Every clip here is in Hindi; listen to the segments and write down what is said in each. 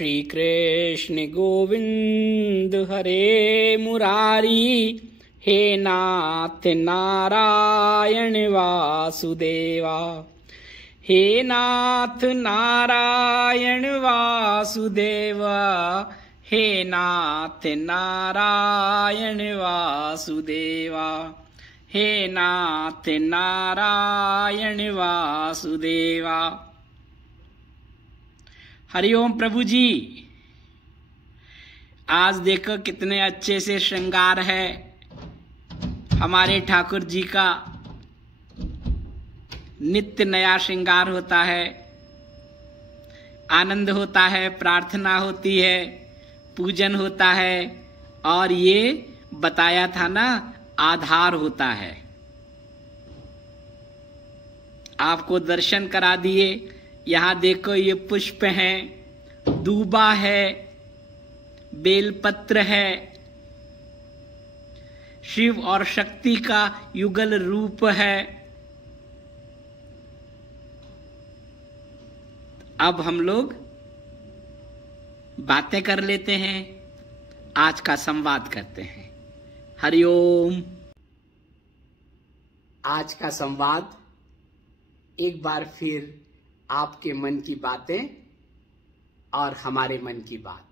श्री कृष्ण गोविंद हरे मुरारी, हे नाथ नारायण वासुदेवा, हे नाथ नारायण वासुदेवा, हे नाथ नारायण वासुदेवा, हे नाथ नारायण वासुदेवा। हरिओम प्रभु जी। आज देखो कितने अच्छे से श्रृंगार है हमारे ठाकुर जी का। नित्य नया श्रृंगार होता है, आनंद होता है, प्रार्थना होती है, पूजन होता है, और ये बताया था ना, आधार होता है। आपको दर्शन करा दिए। यहां देखो ये पुष्प है, दूबा है, बेलपत्र है, शिव और शक्ति का युगल रूप है। अब हम लोग बातें कर लेते हैं, आज का संवाद करते हैं। हरिओम। आज का संवाद एक बार फिर आपके मन की बातें और हमारे मन की बात।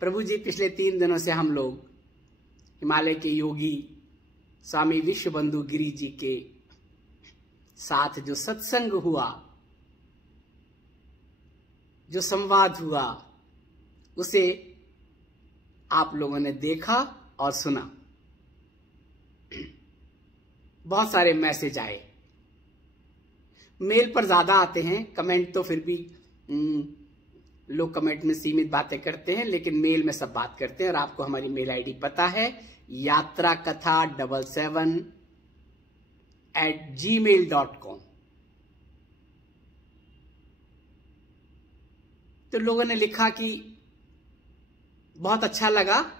प्रभु जी, पिछले 3 दिनों से हम लोग हिमालय के योगी स्वामी विश्वबंधु गिरी जी के साथ जो सत्संग हुआ, जो संवाद हुआ, उसे आप लोगों ने देखा और सुना। बहुत सारे मैसेज आए। मेल पर ज्यादा आते हैं, कमेंट तो फिर भी लोग कमेंट में सीमित बातें करते हैं, लेकिन मेल में सब बात करते हैं। और आपको हमारी मेल आईडी पता है, yatrakatha77@gmail.com। तो लोगों ने लिखा कि बहुत अच्छा लगा,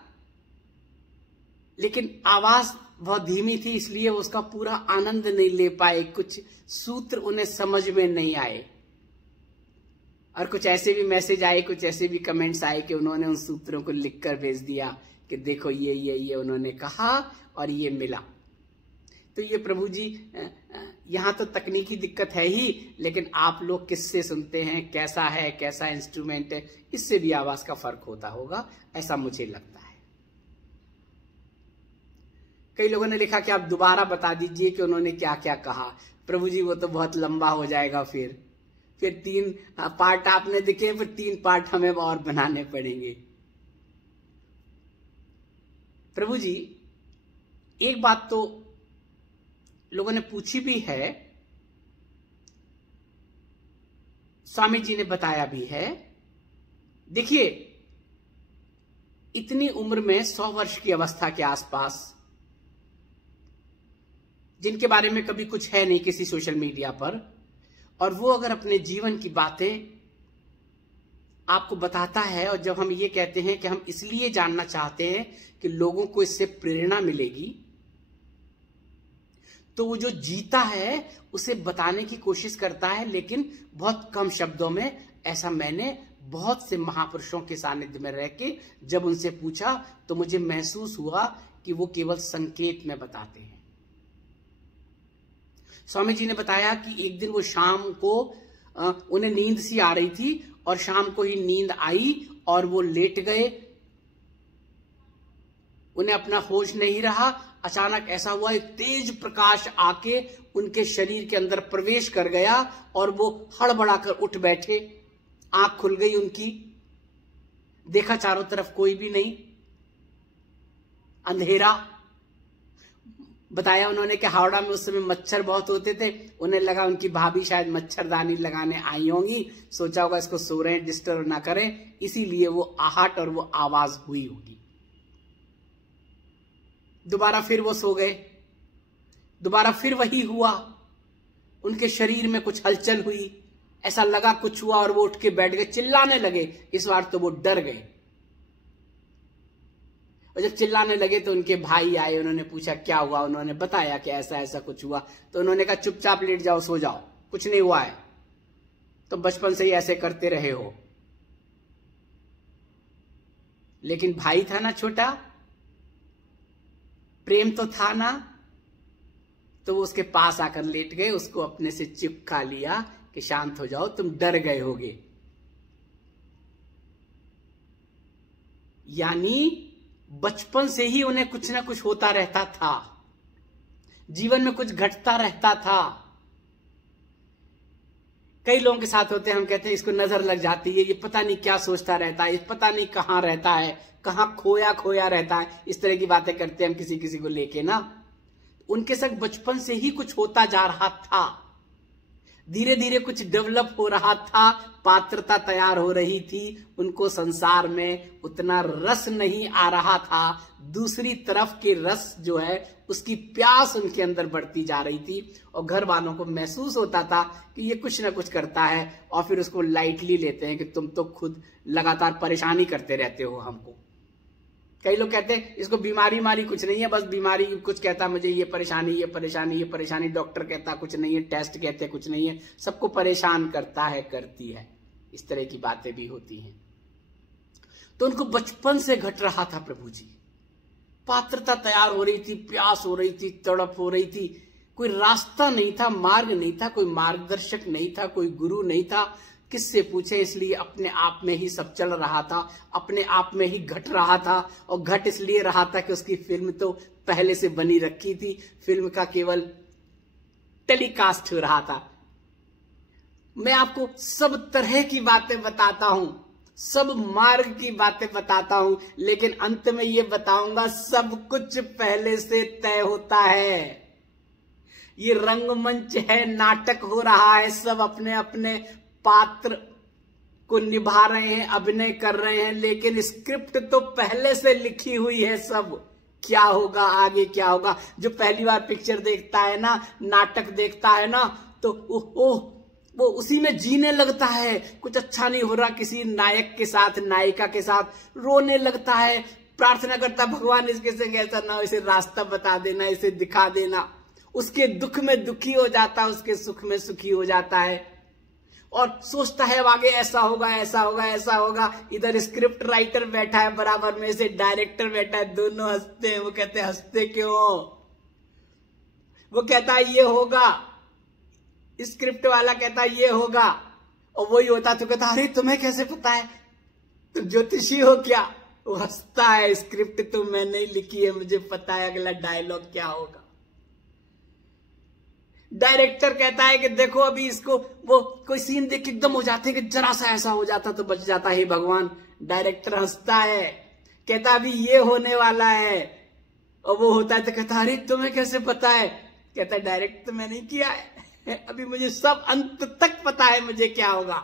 लेकिन आवाज बहुत धीमी थी, इसलिए उसका पूरा आनंद नहीं ले पाए, कुछ सूत्र उन्हें समझ में नहीं आए। और कुछ ऐसे भी मैसेज आए, कुछ ऐसे भी कमेंट्स आए कि उन्होंने उन सूत्रों को लिखकर भेज दिया कि देखो ये उन्होंने कहा और ये मिला। तो ये प्रभु जी, यहाँ तो तकनीकी दिक्कत है ही, लेकिन आप लोग किससे सुनते हैं, कैसा है, कैसा इंस्ट्रूमेंट है, इससे भी आवाज का फर्क होता होगा, ऐसा मुझे लगता है। कई लोगों ने लिखा कि आप दोबारा बता दीजिए कि उन्होंने क्या क्या कहा। प्रभु जी, वो तो बहुत लंबा हो जाएगा, फिर 3 पार्ट आपने दिखे, फिर 3 पार्ट हमें और बनाने पड़ेंगे। प्रभु जी, एक बात तो लोगों ने पूछी भी है, स्वामी जी ने बताया भी है। देखिए, इतनी उम्र में 100 वर्ष की अवस्था के आसपास, जिनके बारे में कभी कुछ है नहीं किसी सोशल मीडिया पर, और वो अगर अपने जीवन की बातें आपको बताता है, और जब हम ये कहते हैं कि हम इसलिए जानना चाहते हैं कि लोगों को इससे प्रेरणा मिलेगी, तो वो जो जीता है उसे बताने की कोशिश करता है, लेकिन बहुत कम शब्दों में। ऐसा मैंने बहुत से महापुरुषों के सानिध्य में रह के जब उनसे पूछा, तो मुझे महसूस हुआ कि वो केवल संकेत में बताते हैं। स्वामी जी ने बताया कि एक दिन वो शाम को उन्हें नींद सी आ रही थी, और शाम को ही नींद आई और वो लेट गए। उन्हें अपना होश नहीं रहा। अचानक ऐसा हुआ, एक तेज प्रकाश आके उनके शरीर के अंदर प्रवेश कर गया, और वो हड़बड़ाकर उठ बैठे। आंख खुल गई उनकी, देखा चारों तरफ कोई भी नहीं, अंधेरा। बताया उन्होंने कि हावड़ा में उस समय मच्छर बहुत होते थे, उन्हें लगा उनकी भाभी शायद मच्छरदानी लगाने आई होंगी, सोचा होगा इसको सो रहे हैं, डिस्टर्ब ना करें, इसीलिए वो आहट और वो आवाज हुई होगी। दोबारा फिर वो सो गए, दोबारा फिर वही हुआ। उनके शरीर में कुछ हलचल हुई, ऐसा लगा कुछ हुआ, और वो उठ के बैठ गए, चिल्लाने लगे। इस बार तो वो डर गए, और जब चिल्लाने लगे तो उनके भाई आए, उन्होंने पूछा क्या हुआ, उन्होंने बताया कि ऐसा ऐसा कुछ हुआ। तो उन्होंने कहा चुपचाप लेट जाओ, सो जाओ, कुछ नहीं हुआ है, तो बचपन से ही ऐसे करते रहे हो। लेकिन भाई था ना छोटा, प्रेम तो था ना, तो वो उसके पास आकर लेट गए, उसको अपने से चिपका लिया कि शांत हो जाओ, तुम डर गए होगे। यानी बचपन से ही उन्हें कुछ ना कुछ होता रहता था, जीवन में कुछ घटता रहता था। कई लोगों के साथ होते हैं, हम कहते हैं इसको नजर लग जाती है, ये पता नहीं क्या सोचता रहता है, ये पता नहीं कहां रहता है, कहां खोया खोया रहता है, इस तरह की बातें करते हैं हम किसी किसी को लेके ना। उनके संग बचपन से ही कुछ होता जा रहा था, धीरे धीरे कुछ डेवलप हो रहा था, पात्रता तैयार हो रही थी, उनको संसार में उतना रस नहीं आ रहा था, दूसरी तरफ के रस जो है उसकी प्यास उनके अंदर बढ़ती जा रही थी, और घर वालों को महसूस होता था कि ये कुछ ना कुछ करता है, और फिर उसको लाइटली लेते हैं कि तुम तो खुद लगातार परेशानी करते रहते हो हमको। कई लोग कहते हैं इसको बीमारी मारी कुछ नहीं है, बस बीमारी कुछ कहता मुझे ये परेशानी ये परेशानी ये परेशानी, डॉक्टर कहता कुछ नहीं है, टेस्ट कहते कुछ नहीं है, सबको परेशान करता है, करती है, इस तरह की बातें भी होती हैं। तो उनको बचपन से घट रहा था प्रभु जी, पात्रता तैयार हो रही थी, प्यास हो रही थी, तड़प हो रही थी, कोई रास्ता नहीं था, मार्ग नहीं था, कोई मार्गदर्शक नहीं था, कोई गुरु नहीं था, किससे पूछे, इसलिए अपने आप में ही सब चल रहा था, अपने आप में ही घट रहा था, और घट इसलिए रहा था कि उसकी फिल्म तो पहले से बनी रखी थी, फिल्म का केवल टेलीकास्ट हो रहा था। मैं आपको सब तरह की बातें बताता हूं, सब मार्ग की बातें बताता हूं, लेकिन अंत में ये बताऊंगा सब कुछ पहले से तय होता है। ये रंगमंच है, नाटक हो रहा है, सब अपने अपने पात्र को निभा रहे हैं, अभिनय कर रहे हैं, लेकिन स्क्रिप्ट तो पहले से लिखी हुई है सब, क्या होगा आगे क्या होगा। जो पहली बार पिक्चर देखता है ना, नाटक देखता है ना, तो वो उसी में जीने लगता है, कुछ अच्छा नहीं हो रहा किसी नायक के साथ, नायिका के साथ, रोने लगता है, प्रार्थना करता भगवान इसके संग ऐसा ना हो, इसे रास्ता बता देना, इसे दिखा देना। उसके दुख में दुखी हो जाता है, उसके सुख में सुखी हो जाता है, और सोचता है अब आगे ऐसा होगा ऐसा होगा ऐसा होगा। इधर स्क्रिप्ट राइटर बैठा है, बराबर में से डायरेक्टर बैठा है, दोनों हंसते हैं। वो कहते हैं हंसते क्यों हो? वो कहता है ये होगा, स्क्रिप्ट वाला कहता है ये होगा, और वही होता तो कहता अरे तुम्हें कैसे पता है, तुम ज्योतिषी हो क्या? वो हंसता है, स्क्रिप्ट तो मैंने ही लिखी है, मुझे पता है अगला डायलॉग क्या होगा। डायरेक्टर कहता है कि देखो अभी इसको, वो कोई सीन देख के एकदम हो जाते हैं कि जरा सा ऐसा हो जाता तो बच जाता है भगवान। डायरेक्टर हंसता है, कहता अभी ये होने वाला है, और वो होता है तो कहता अरे तुम्हें कैसे पता है? कहता है डायरेक्ट तो मैंने किया है, अभी मुझे सब अंत तक पता है मुझे क्या होगा,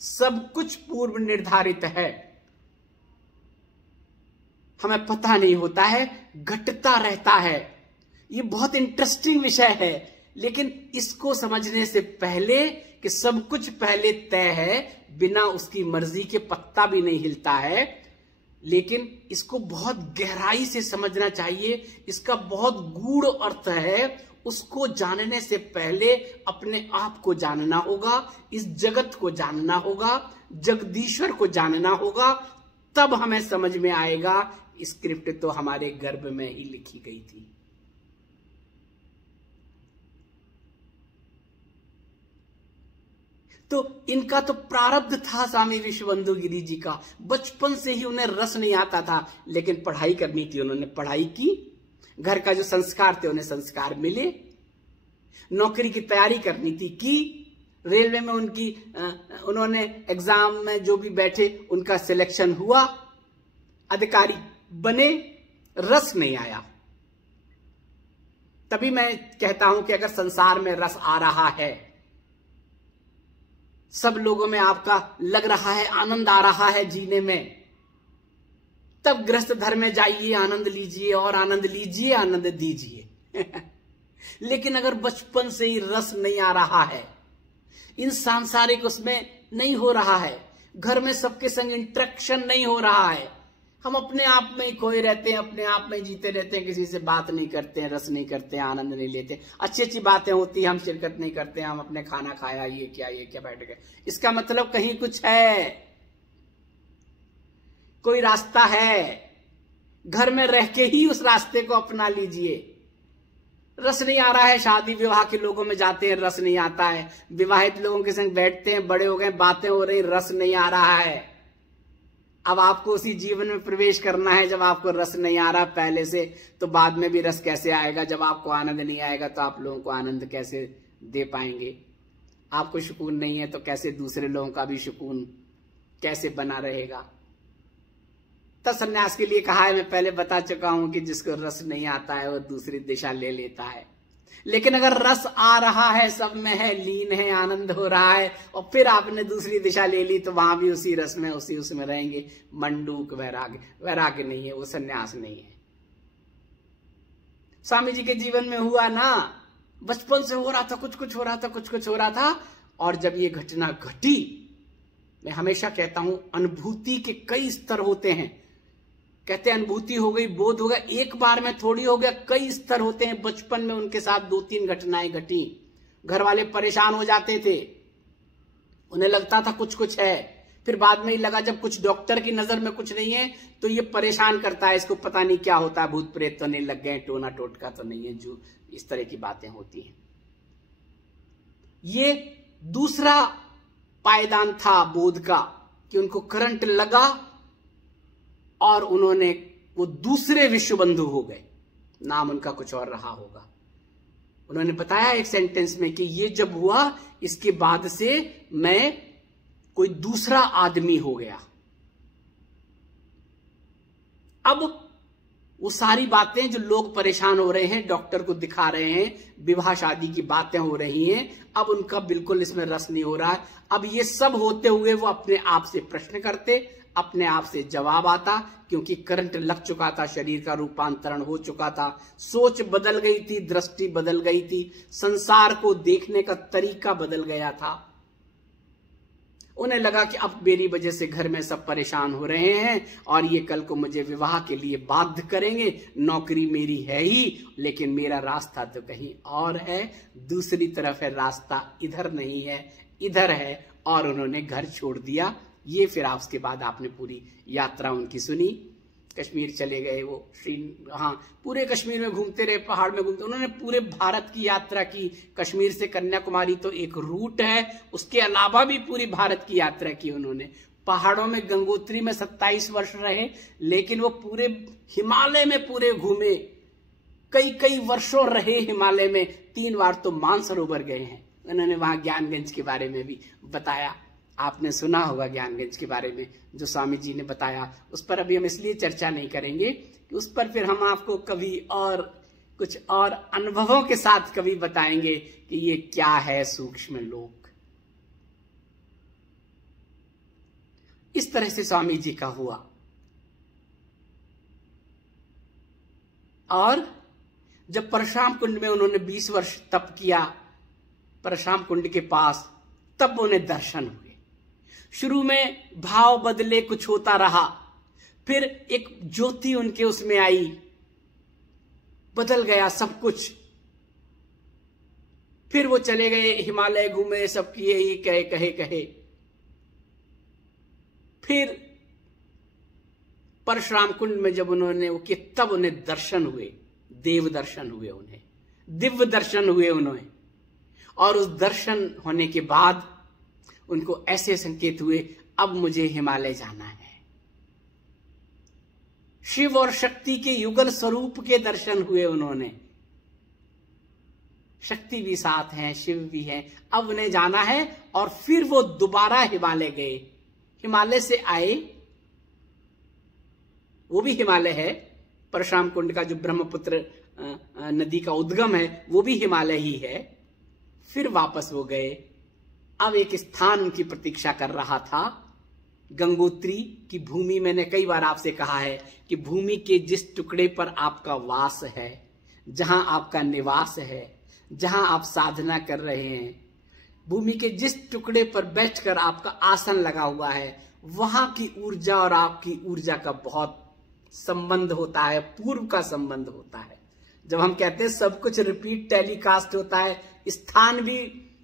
सब कुछ पूर्व निर्धारित है, हमें पता नहीं होता है, घटता रहता है। ये बहुत इंटरेस्टिंग विषय है, लेकिन इसको समझने से पहले कि सब कुछ पहले तय है, बिना उसकी मर्जी के पत्ता भी नहीं हिलता है, लेकिन इसको बहुत गहराई से समझना चाहिए, इसका बहुत गूढ़ अर्थ है। उसको जानने से पहले अपने आप को जानना होगा, इस जगत को जानना होगा, जगदीश्वर को जानना होगा, तब हमें समझ में आएगा स्क्रिप्ट तो हमारे गर्भ में ही लिखी गई थी। तो इनका तो प्रारब्ध था स्वामी विश्वबंधु गिरी जी का, बचपन से ही उन्हें रस नहीं आता था, लेकिन पढ़ाई करनी थी, उन्होंने पढ़ाई की, घर का जो संस्कार थे उन्हें संस्कार मिले, नौकरी की तैयारी करनी थी की, रेलवे में उन्होंने एग्जाम में जो भी बैठे उनका सिलेक्शन हुआ, अधिकारी बने, रस नहीं आया। तभी मैं कहता हूं कि अगर संसार में रस आ रहा है, सब लोगों में आपका लग रहा है, आनंद आ रहा है जीने में, तब गृहस्थ धर्म में जाइए, आनंद लीजिए और आनंद लीजिए, आनंद दीजिए। लेकिन अगर बचपन से ही रस नहीं आ रहा है, इन सांसारिक उसमें नहीं हो रहा है, घर में सबके संग इंटरेक्शन नहीं हो रहा है, हम अपने आप में ही खोए रहते हैं, अपने आप में ही जीते रहते हैं, किसी से बात नहीं करते हैं, रस नहीं करते हैं, आनंद नहीं लेते, अच्छी अच्छी बातें होती हैं हम शिरकत नहीं करते हैं, हम अपने खाना खाया, ये क्या बैठ गए, इसका मतलब कहीं कुछ है। कोई रास्ता है, घर में रह के ही उस रास्ते को अपना लीजिए। रस नहीं आ रहा है, शादी विवाह के लोगों में जाते हैं, रस नहीं आता है। विवाहित लोगों के संग बैठते हैं, बड़े हो गए, बातें हो रही, रस नहीं आ रहा है। अब आपको उसी जीवन में प्रवेश करना है जब आपको रस नहीं आ रहा पहले से, तो बाद में भी रस कैसे आएगा? जब आपको आनंद नहीं आएगा तो आप लोगों को आनंद कैसे दे पाएंगे? आपको सुकून नहीं है तो कैसे दूसरे लोगों का भी सुकून कैसे बना रहेगा? तब संन्यास के लिए कहा है, मैं पहले बता चुका हूं कि जिसको रस नहीं आता है वो दूसरी दिशा ले लेता है। लेकिन अगर रस आ रहा है, सब में है, लीन है, आनंद हो रहा है, और फिर आपने दूसरी दिशा ले ली, तो वहां भी उसी रस में उसमें रहेंगे। मंडूक वैराग्य, वैराग्य नहीं है वो, संन्यास नहीं है। स्वामी जी के जीवन में हुआ ना, बचपन से हो रहा था, कुछ हो रहा था, कुछ हो रहा था, और जब ये घटना घटी, मैं हमेशा कहता हूं अनुभूति के कई स्तर होते हैं। कहते हैं अनुभूति हो गई, बोध हो गया, एक बार में थोड़ी हो गया, कई स्तर होते हैं। बचपन में उनके साथ 2-3 घटनाएं घटी, घर वाले परेशान हो जाते थे, उन्हें लगता था कुछ है, फिर बाद में ही लगा जब कुछ डॉक्टर की नजर में कुछ नहीं है तो ये परेशान करता है, इसको पता नहीं क्या होता है, भूत प्रेत तो नहीं लग गए, टोना टोटका तो नहीं है, जो इस तरह की बातें होती हैं। ये दूसरा पायदान था बोध का कि उनको करंट लगा और उन्होंने वो दूसरे विश्व बंधु हो गए। नाम उनका कुछ और रहा होगा। उन्होंने बताया एक सेंटेंस में कि ये जब हुआ, इसके बाद से मैं कोई दूसरा आदमी हो गया। अब वो सारी बातें जो लोग परेशान हो रहे हैं, डॉक्टर को दिखा रहे हैं, विवाह शादी की बातें हो रही हैं, अब उनका बिल्कुल इसमें रस नहीं हो रहा है। अब ये सब होते हुए वो अपने आप से प्रश्न करते, अपने आप से जवाब आता, क्योंकि करंट लग चुका था, शरीर का रूपांतरण हो चुका था, सोच बदल गई थी, दृष्टि बदल गई थी, संसार को देखने का तरीका बदल गया था। उन्हें लगा कि अब मेरी वजह से घर में सब परेशान हो रहे हैं और ये कल को मुझे विवाह के लिए बाध्य करेंगे। नौकरी मेरी है ही, लेकिन मेरा रास्ता तो कहीं और है, दूसरी तरफ है, रास्ता इधर नहीं है, इधर है। और उन्होंने घर छोड़ दिया। ये फिर उसके बाद आपने पूरी यात्रा उनकी सुनी। कश्मीर चले गए वो, हाँ, पूरे कश्मीर में घूमते रहे, पहाड़ में घूमते, उन्होंने पूरे भारत की यात्रा की। कश्मीर से कन्याकुमारी तो एक रूट है, उसके अलावा भी पूरी भारत की यात्रा की उन्होंने। पहाड़ों में गंगोत्री में 27 वर्ष रहे, लेकिन वो पूरे हिमालय में पूरे घूमे, कई वर्षों रहे हिमालय में। 3 बार तो मानसरोवर गए हैं। उन्होंने वहां ज्ञानगंज के बारे में भी बताया, आपने सुना होगा ज्ञानगंज के बारे में जो स्वामी जी ने बताया। उस पर अभी हम इसलिए चर्चा नहीं करेंगे कि उस पर फिर हम आपको कभी और कुछ और अनुभवों के साथ कभी बताएंगे कि ये क्या है सूक्ष्म लोक। इस तरह से स्वामी जी का हुआ। और जब परशुराम कुंड में उन्होंने 20 वर्ष तप किया, परशुराम कुंड के पास, तब उन्हें दर्शन हुए। शुरू में भाव बदले, कुछ होता रहा, फिर एक ज्योति उनके उसमें आई, बदल गया सब कुछ। फिर वो चले गए, हिमालय घूमे, सब किए, ही कहे। फिर परशुराम कुंड में जब उन्होंने वो किया, तब उन्हें दर्शन हुए, देव दर्शन हुए, उन्हें दिव्य दर्शन हुए उन्हें। और उस दर्शन होने के बाद उनको ऐसे संकेत हुए, अब मुझे हिमालय जाना है। शिव और शक्ति के युगल स्वरूप के दर्शन हुए उन्होंने। शक्ति भी साथ हैं, शिव भी हैं, अब उन्हें जाना है। और फिर वो दोबारा हिमालय गए। हिमालय से आए, वो भी हिमालय है, परशुराम कुंड का जो ब्रह्मपुत्र नदी का उद्गम है वो भी हिमालय ही है। फिर वापस वो गए। अब एक स्थान उनकी प्रतीक्षा कर रहा था, गंगोत्री की भूमि। मैंने कई बार आपसे कहा है कि भूमि के जिस टुकड़े पर आपका वास है, जहां आपका निवास है, जहां आप साधना कर रहे हैं, भूमि के जिस टुकड़े पर बैठकर आपका आसन लगा हुआ है, वहां की ऊर्जा और आपकी ऊर्जा का बहुत संबंध होता है, पूर्व का संबंध होता है। जब हम कहते हैं सब कुछ रिपीट टेलीकास्ट होता है, स्थान भी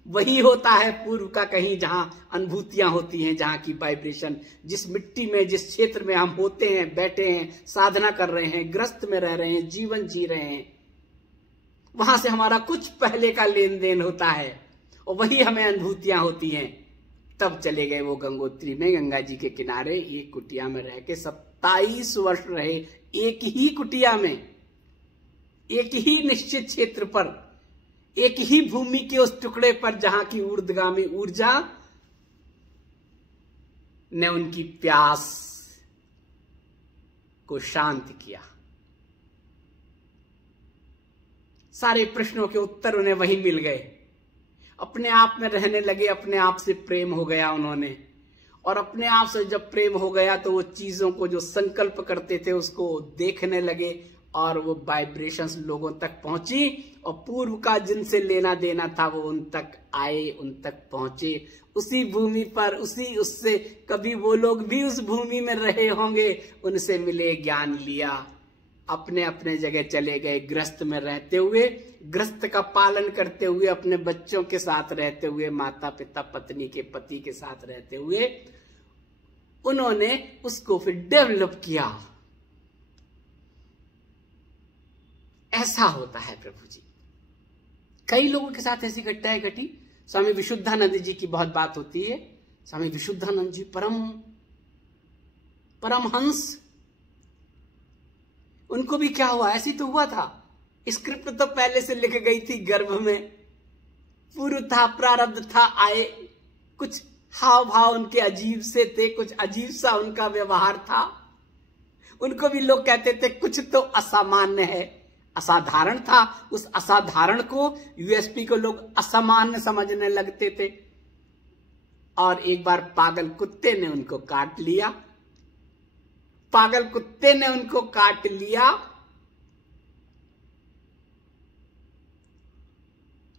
वही होता है पूर्व का कहीं, जहां अनुभूतियां होती हैं, जहां की वाइब्रेशन, जिस मिट्टी में, जिस क्षेत्र में हम होते हैं, बैठे हैं, साधना कर रहे हैं, ग्रस्त में रह रहे हैं, जीवन जी रहे हैं, वहां से हमारा कुछ पहले का लेन देन होता है और वही हमें अनुभूतियां होती हैं। तब चले गए वो गंगोत्री में, गंगा जी के किनारे एक कुटिया में रह के 27 वर्ष रहे, एक ही कुटिया में, एक ही निश्चित क्षेत्र पर, एक ही भूमि के उस टुकड़े पर जहां की ऊर्ध्वगामी ऊर्जा ने उनकी प्यास को शांत किया। सारे प्रश्नों के उत्तर उन्हें वहीं मिल गए। अपने आप में रहने लगे, अपने आप से प्रेम हो गया उन्होंने, और अपने आप से जब प्रेम हो गया तो वो चीजों को जो संकल्प करते थे उसको देखने लगे, और वो वाइब्रेशंस लोगों तक पहुंची, और पूर्व का जिनसे लेना देना था वो उन तक आए, उन तक पहुंचे, उसी भूमि पर, उससे कभी वो लोग भी उस भूमि में रहे होंगे, उनसे मिले, ज्ञान लिया, अपने अपने जगह चले गए, ग्रस्त में रहते हुए, ग्रस्त का पालन करते हुए, अपने बच्चों के साथ रहते हुए, माता पिता पत्नी के पति के साथ रहते हुए, उन्होंने उसको फिर डेवलप किया। ऐसा होता है प्रभु जी। कई लोगों के साथ ऐसी घटनाएं घटी। स्वामी विशुद्धानंद जी की बहुत बात होती है। स्वामी विशुद्धानंद जी परमहंस, उनको भी क्या हुआ, ऐसी तो हुआ था, स्क्रिप्ट तो पहले से लिख गई थी गर्भ में, पूर्व था, प्रारब्ध था, आए, कुछ हाव भाव उनके अजीब से थे, कुछ अजीब सा उनका व्यवहार था, उनको भी लोग कहते थे कुछ तो असामान्य है, असाधारण था। उस असाधारण को, यूएसपी को लोग असामान्य समझने लगते थे, और एक बार पागल कुत्ते ने उनको काट लिया, पागल कुत्ते ने उनको काट लिया।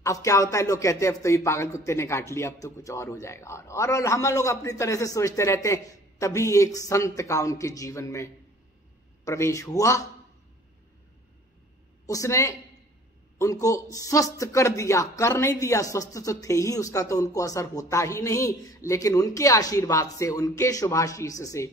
अब क्या होता है, लोग कहते हैं अब तो ये पागल कुत्ते ने काट लिया, अब तो कुछ और हो जाएगा, और हम लोग अपनी तरह से सोचते रहते हैं। तभी एक संत का उनके जीवन में प्रवेश हुआ, उसने उनको स्वस्थ कर दिया, कर नहीं दिया, स्वस्थ तो थे ही, उसका तो उनको असर होता ही नहीं, लेकिन उनके आशीर्वाद से, उनके शुभाशीष से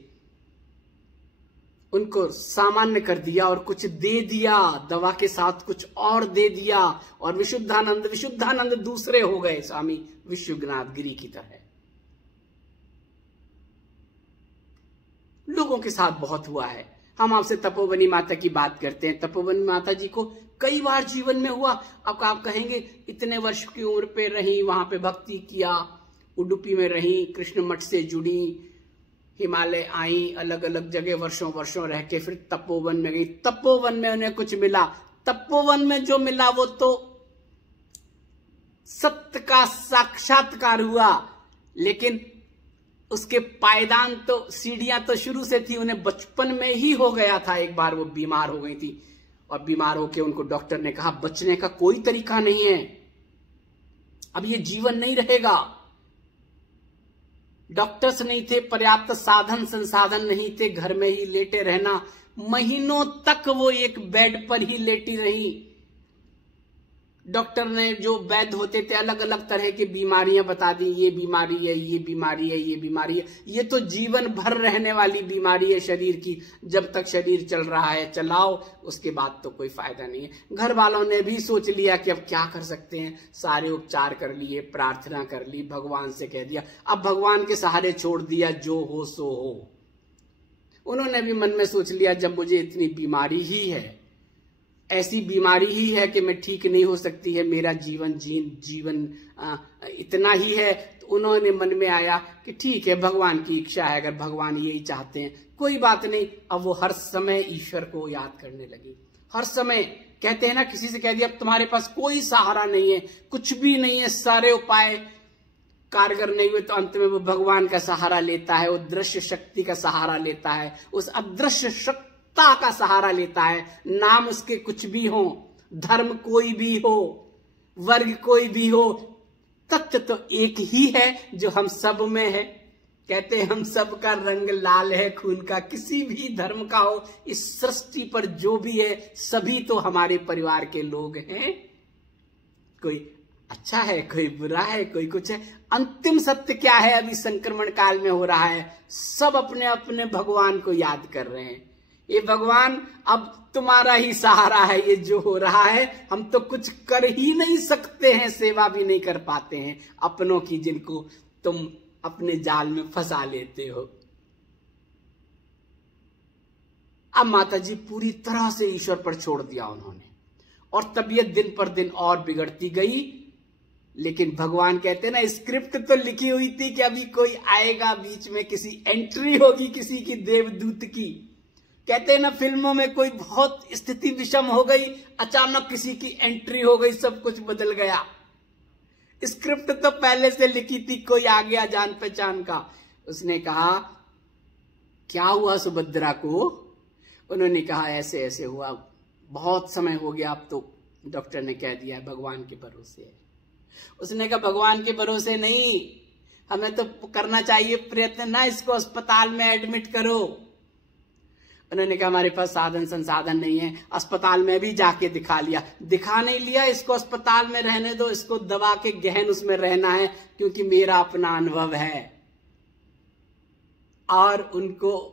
उनको सामान्य कर दिया और कुछ दे दिया, दवा के साथ कुछ और दे दिया, और विशुद्धानंद दूसरे हो गए, स्वामी विश्वनाथ गिरी की तरह। लोगों के साथ बहुत हुआ है। हम आपसे तपोवनी माता की बात करते हैं। तपोवनी माता जी को कई बार जीवन में हुआ। अब आप कहेंगे इतने वर्ष की उम्र पे रही, वहां पे भक्ति किया, उडुपी में रही, कृष्ण मठ से जुड़ी, हिमालय आई, अलग अलग जगह वर्षों वर्षों रह के फिर तपोवन में गई। तपोवन में उन्हें कुछ मिला, तपोवन में जो मिला वो तो सत्य का साक्षात्कार हुआ, लेकिन उसके पायदान तो, सीढ़ियां तो शुरू से थी, उन्हें बचपन में ही हो गया था। एक बार वो बीमार हो गई थी, और बीमार होके उनको डॉक्टर ने कहा बचने का कोई तरीका नहीं है, अब ये जीवन नहीं रहेगा। डॉक्टर्स नहीं थे, पर्याप्त साधन संसाधन नहीं थे, घर में ही लेटे रहना, महीनों तक वो एक बेड पर ही लेटी रही। डॉक्टर ने, जो वैद्य होते थे, अलग अलग तरह की बीमारियां बता दी, ये बीमारी है, ये बीमारी है, ये बीमारी है, ये तो जीवन भर रहने वाली बीमारी है शरीर की, जब तक शरीर चल रहा है चलाओ, उसके बाद तो कोई फायदा नहीं है। घर वालों ने भी सोच लिया कि अब क्या कर सकते हैं, सारे उपचार कर लिए, प्रार्थना कर ली, भगवान से कह दिया, अब भगवान के सहारे छोड़ दिया, जो हो सो हो। उन्होंने भी मन में सोच लिया जब मुझे इतनी बीमारी ही है, ऐसी बीमारी ही है कि मैं ठीक नहीं हो सकती है, मेरा जीवन इतना ही है, तो उन्होंने मन में आया कि ठीक है, भगवान की इच्छा है, अगर भगवान यही चाहते हैं कोई बात नहीं। अब वो हर समय ईश्वर को याद करने लगी, हर समय। कहते हैं ना, किसी से कह दिया अब तुम्हारे पास कोई सहारा नहीं है, कुछ भी नहीं है, सारे उपाय कारगर नहीं हुए, तो अंत में वो भगवान का सहारा लेता है, वो दृश्य शक्ति का सहारा लेता है, उस अदृश्य शक्ति का सहारा लेता है। नाम उसके कुछ भी हो, धर्म कोई भी हो, वर्ग कोई भी हो, तथ्य तो एक ही है जो हम सब में है। कहते हैं हम सब का रंग लाल है खून का, किसी भी धर्म का हो, इस सृष्टि पर जो भी है सभी तो हमारे परिवार के लोग हैं। कोई अच्छा है, कोई बुरा है, कोई कुछ है। अंतिम सत्य क्या है? अभी संक्रमण काल में हो रहा है, सब अपने अपने भगवान को याद कर रहे हैं। ये भगवान अब तुम्हारा ही सहारा है, ये जो हो रहा है हम तो कुछ कर ही नहीं सकते हैं, सेवा भी नहीं कर पाते हैं अपनों की, जिनको तुम अपने जाल में फंसा लेते हो। अब माता जी पूरी तरह से ईश्वर पर छोड़ दिया उन्होंने, और तबीयत दिन पर दिन और बिगड़ती गई। लेकिन भगवान कहते हैं ना, स्क्रिप्ट तो लिखी हुई थी कि अभी कोई आएगा, बीच में किसी एंट्री होगी किसी की, देवदूत की। कहते हैं ना फिल्मों में, कोई बहुत स्थिति विषम हो गई, अचानक किसी की एंट्री हो गई, सब कुछ बदल गया। स्क्रिप्ट तो पहले से लिखी थी, कोई आ गया जान पहचान का। उसने कहा क्या हुआ सुभद्रा को? उन्होंने कहा ऐसे ऐसे हुआ, बहुत समय हो गया, अब तो डॉक्टर ने कह दिया भगवान के भरोसे है। उसने कहा भगवान के भरोसे नहीं, हमें तो करना चाहिए प्रयत्न ना, इसको अस्पताल में एडमिट करो। उन्होंने कहा हमारे पास साधन संसाधन नहीं है। अस्पताल में भी जाके दिखा लिया, दिखा नहीं लिया, इसको अस्पताल में रहने दो, इसको दवा के गहन उसमें रहना है, क्योंकि मेरा अपना अनुभव है। और उनको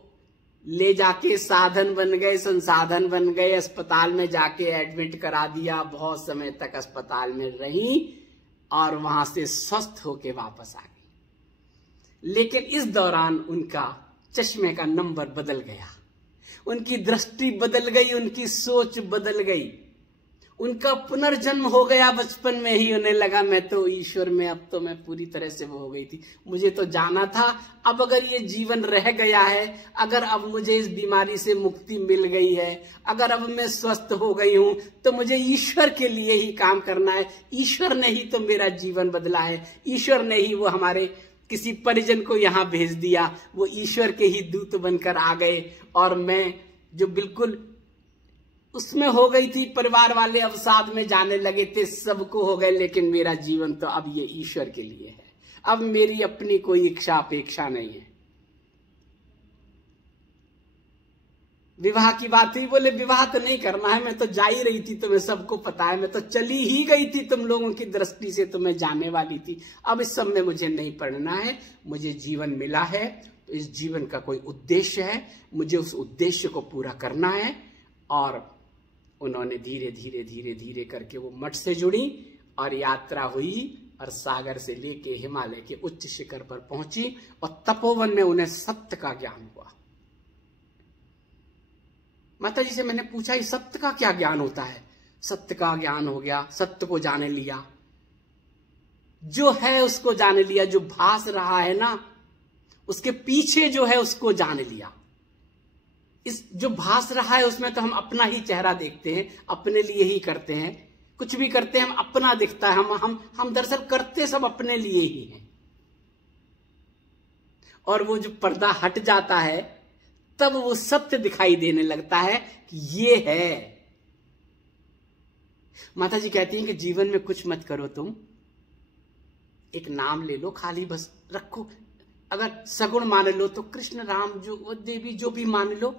ले जाके साधन बन गए, संसाधन बन गए, अस्पताल में जाके एडमिट करा दिया। बहुत समय तक अस्पताल में रही और वहां से स्वस्थ होके वापस आ गई। लेकिन इस दौरान उनका चश्मे का नंबर बदल गया, उनकी दृष्टि बदल गई, उनकी सोच बदल गई, उनका पुनर्जन्म हो गया। बचपन में ही उन्हें लगा मैं तो ईश्वर में, अब तो मैं पूरी तरह से वो हो गई थी, मुझे तो जाना था। अब अगर ये जीवन रह गया है, अगर अब मुझे इस बीमारी से मुक्ति मिल गई है, अगर अब मैं स्वस्थ हो गई हूं, तो मुझे ईश्वर के लिए ही काम करना है। ईश्वर ने ही तो मेरा जीवन बदला है, ईश्वर ने ही वो हमारे किसी परिजन को यहां भेज दिया, वो ईश्वर के ही दूत बनकर आ गए। और मैं जो बिल्कुल उसमें हो गई थी, परिवार वाले अवसाद में जाने लगे थे, सबको हो गए, लेकिन मेरा जीवन तो अब ये ईश्वर के लिए है। अब मेरी अपनी कोई इच्छा अपेक्षा नहीं है। विवाह की बात हुई, बोले विवाह तो नहीं करना है, मैं तो जा ही रही थी, तुम्हें सबको पता है, मैं तो चली ही गई थी, तुम लोगों की दृष्टि से तो मैं जाने वाली थी। अब इस सब में मुझे नहीं पढ़ना है, मुझे जीवन मिला है तो इस जीवन का कोई उद्देश्य है, मुझे उस उद्देश्य को पूरा करना है। और उन्होंने धीरे धीरे धीरे धीरे करके वो मठ से जुड़ी और यात्रा हुई और सागर से लेके हिमालय के उच्च शिखर पर पहुंची और तपोवन में उन्हें सत्य का ज्ञान हुआ। माता जी से मैंने पूछा ये सत्य का क्या ज्ञान होता है? सत्य का ज्ञान हो गया, सत्य को जाने लिया, जो है उसको जाने लिया, जो भास रहा है ना उसके पीछे जो है उसको जान लिया। इस जो भास रहा है उसमें तो हम अपना ही चेहरा देखते हैं, अपने लिए ही करते हैं, कुछ भी करते हैं हम अपना दिखता है, हम दरअसल करते सब अपने लिए ही हैं। और वो जो पर्दा हट जाता है तब वो सत्य दिखाई देने लगता है कि ये है। माता जी कहती हैं कि जीवन में कुछ मत करो, तुम एक नाम ले लो, खाली बस रखो। अगर सगुण मान लो तो कृष्ण राम जो देवी जो भी मान लो,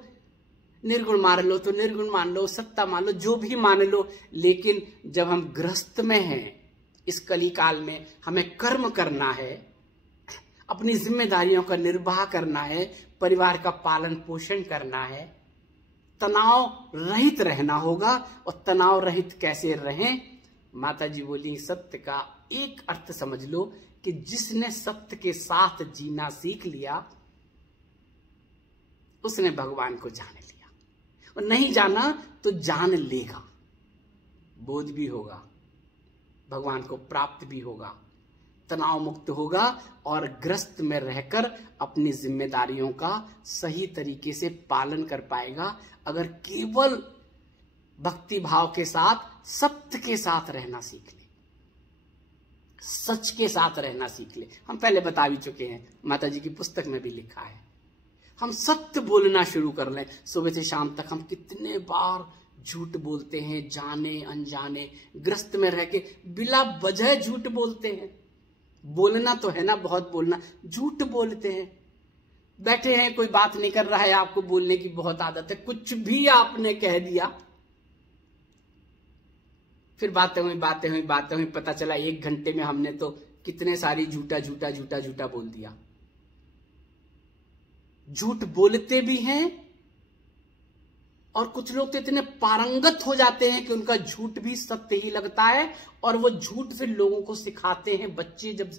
निर्गुण मान लो तो निर्गुण मान लो, सत्ता मान लो, जो भी मान लो। लेकिन जब हम गृहस्थ में हैं, इस कली काल में हमें कर्म करना है, अपनी जिम्मेदारियों का निर्वाह करना है, परिवार का पालन पोषण करना है, तनाव रहित रहना होगा। और तनाव रहित कैसे रहें? माता जी बोली सत्य का एक अर्थ समझ लो कि जिसने सत्य के साथ जीना सीख लिया उसने भगवान को जान लिया, और नहीं जाना तो जान लेगा, बोध भी होगा, भगवान को प्राप्त भी होगा, तनाव मुक्त होगा और ग्रस्त में रहकर अपनी जिम्मेदारियों का सही तरीके से पालन कर पाएगा। अगर केवल भक्ति भाव के साथ, सत्य के साथ रहना सीख ले, सच के साथ रहना सीख ले। हम पहले बता भी चुके हैं, माता जी की पुस्तक में भी लिखा है, हम सत्य बोलना शुरू कर लें। सुबह से शाम तक हम कितने बार झूठ बोलते हैं, जाने अनजाने, ग्रस्त में रह के बिला वजह झूठ बोलते हैं। बोलना तो है ना, बहुत बोलना, झूठ बोलते हैं। बैठे हैं, कोई बात नहीं कर रहा है, आपको बोलने की बहुत आदत है, कुछ भी आपने कह दिया, फिर बातें हुई, पता चला 1 घंटे में हमने तो कितने सारी झूठा बोल दिया। झूठ बोलते भी हैं और कुछ लोग तो इतने पारंगत हो जाते हैं कि उनका झूठ भी सत्य ही लगता है, और वो झूठ फिर लोगों को सिखाते हैं। बच्चे जब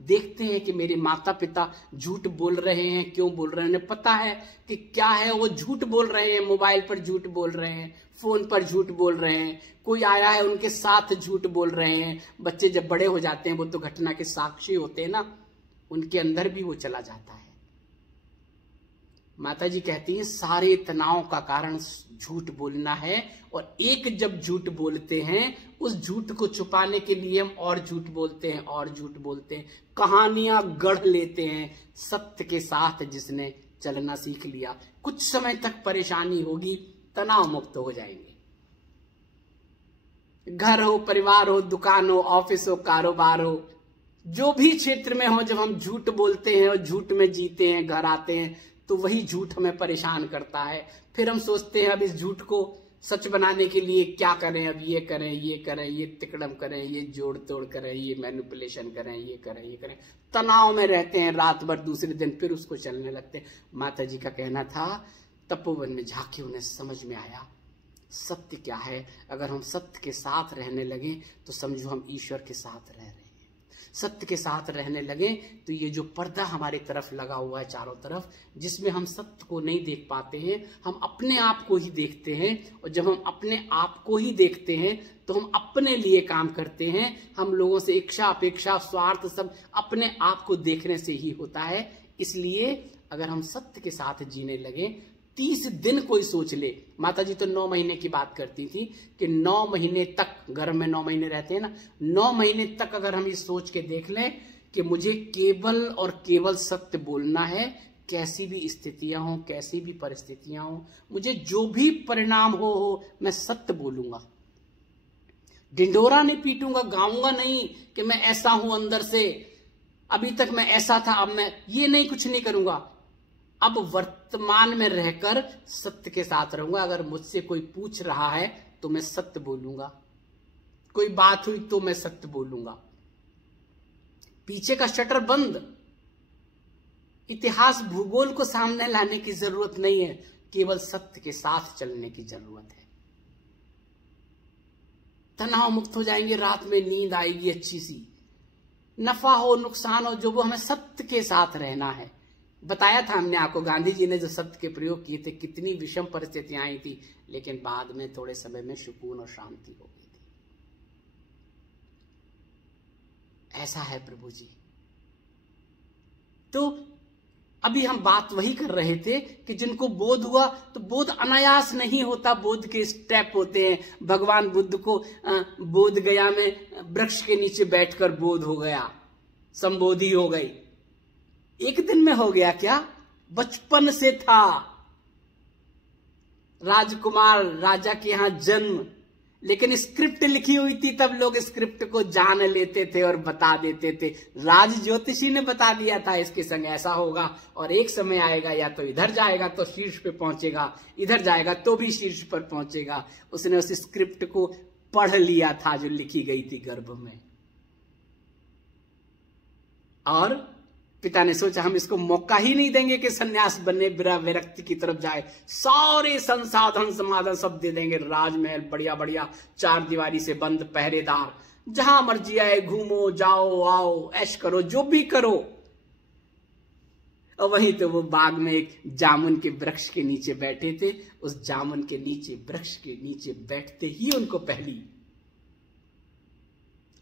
देखते हैं कि मेरे माता पिता झूठ बोल रहे हैं, क्यों बोल रहे हैं, उन्हें पता है कि क्या है, वो झूठ बोल रहे हैं, मोबाइल पर झूठ बोल रहे हैं, फोन पर झूठ बोल रहे हैं, कोई आया है उनके साथ झूठ बोल रहे हैं। बच्चे जब बड़े हो जाते हैं, वो तो घटना के साक्षी होते हैं ना, उनके अंदर भी वो चला जाता है। माता जी कहती हैं सारे तनाव का कारण झूठ बोलना है, और एक जब झूठ बोलते हैं, उस झूठ को छुपाने के लिए हम और झूठ बोलते हैं, और झूठ बोलते हैं, कहानियां गढ़ लेते हैं। सत्य के साथ जिसने चलना सीख लिया, कुछ समय तक परेशानी होगी, तनाव मुक्त हो जाएंगे। घर हो, परिवार हो, दुकान हो, ऑफिस हो, कारोबार हो, जो भी क्षेत्र में हो, जब हम झूठ बोलते हैं और झूठ में जीते हैं, घर आते हैं, तो वही झूठ हमें परेशान करता है। फिर हम सोचते हैं अब इस झूठ को सच बनाने के लिए क्या करें, अब ये करें, ये तिकड़म करें, ये जोड़ तोड़ करें, ये मैनिपुलेशन करें, ये करें। तनाव में रहते हैं रात भर, दूसरे दिन फिर उसको चलने लगते हैं। माता जी का कहना था तपोवन में जाके उन्हें समझ में आया सत्य क्या है। अगर हम सत्य के साथ रहने लगे तो समझो हम ईश्वर के साथ रह रहे हैं। सत्य के साथ रहने लगे तो ये जो पर्दा हमारे तरफ लगा हुआ है चारों तरफ, जिसमें हम सत्य को नहीं देख पाते हैं, हम अपने आप को ही देखते हैं। और जब हम अपने आप को ही देखते हैं तो हम अपने लिए काम करते हैं। हम लोगों से इच्छा, अपेक्षा, स्वार्थ सब अपने आप को देखने से ही होता है। इसलिए अगर हम सत्य के साथ जीने लगे, 30 दिन कोई सोच ले। माता जी तो 9 महीने की बात करती थी कि 9 महीने तक, घर में 9 महीने रहते हैं ना, 9 महीने तक अगर हम ये सोच के देख लें कि मुझे केवल और केवल सत्य बोलना है, कैसी भी स्थितियां हो, कैसी भी परिस्थितियां हो, मुझे जो भी परिणाम हो मैं सत्य बोलूंगा। ढिंढोरा नहीं पीटूंगा, गाऊंगा नहीं कि मैं ऐसा हूं अंदर से, अभी तक मैं ऐसा था, अब मैं ये नहीं, कुछ नहीं करूंगा। अब वर्तमान में रहकर सत्य के साथ रहूंगा। अगर मुझसे कोई पूछ रहा है तो मैं सत्य बोलूंगा, कोई बात हुई तो मैं सत्य बोलूंगा। पीछे का शटर बंद, इतिहास भूगोल को सामने लाने की जरूरत नहीं है, केवल सत्य के साथ चलने की जरूरत है। तनाव मुक्त हो जाएंगे, रात में नींद आएगी अच्छी सी। नफा हो, नुकसान हो, जो वो हमें सत्य के साथ रहना है। बताया था हमने आपको, गांधी जी ने जो सत्य के प्रयोग किए थे, कितनी विषम परिस्थितियां आई थी, लेकिन बाद में थोड़े समय में सुकून और शांति हो गई थी। ऐसा है प्रभु जी। तो अभी हम बात वही कर रहे थे कि जिनको बोध हुआ, तो बोध अनायास नहीं होता, बोध के स्टेप होते हैं। भगवान बुद्ध को बोध गया में वृक्ष के नीचे बैठकर बोध हो गया, संबोधि हो गई। एक दिन में हो गया क्या? बचपन से था राजकुमार, राजा के यहां जन्म, लेकिन स्क्रिप्ट लिखी हुई थी, तब लोग स्क्रिप्ट को जान लेते थे और बता देते थे। राज ज्योतिषी ने बता दिया था इसके संग ऐसा होगा, और एक समय आएगा या तो इधर जाएगा तो शीर्ष पे पहुंचेगा, इधर जाएगा तो भी शीर्ष पर पहुंचेगा। उसने उस स्क्रिप्ट को पढ़ लिया था जो लिखी गई थी गर्भ में, और पिता ने सोचा हम इसको मौका ही नहीं देंगे कि सन्यास बनने, विरक्ति की तरफ जाए। सारे संसाधन समाधान सब दे देंगे, राजमहल बढ़िया बढ़िया, 4 दीवारी से बंद, पहरेदार, जहां मर्जी आए घूमो, जाओ आओ, ऐश करो, जो भी करो। और वहीं तो वो बाग में एक जामुन के वृक्ष के नीचे बैठे थे। उस जामुन के नीचे, वृक्ष के नीचे बैठते ही उनको पहली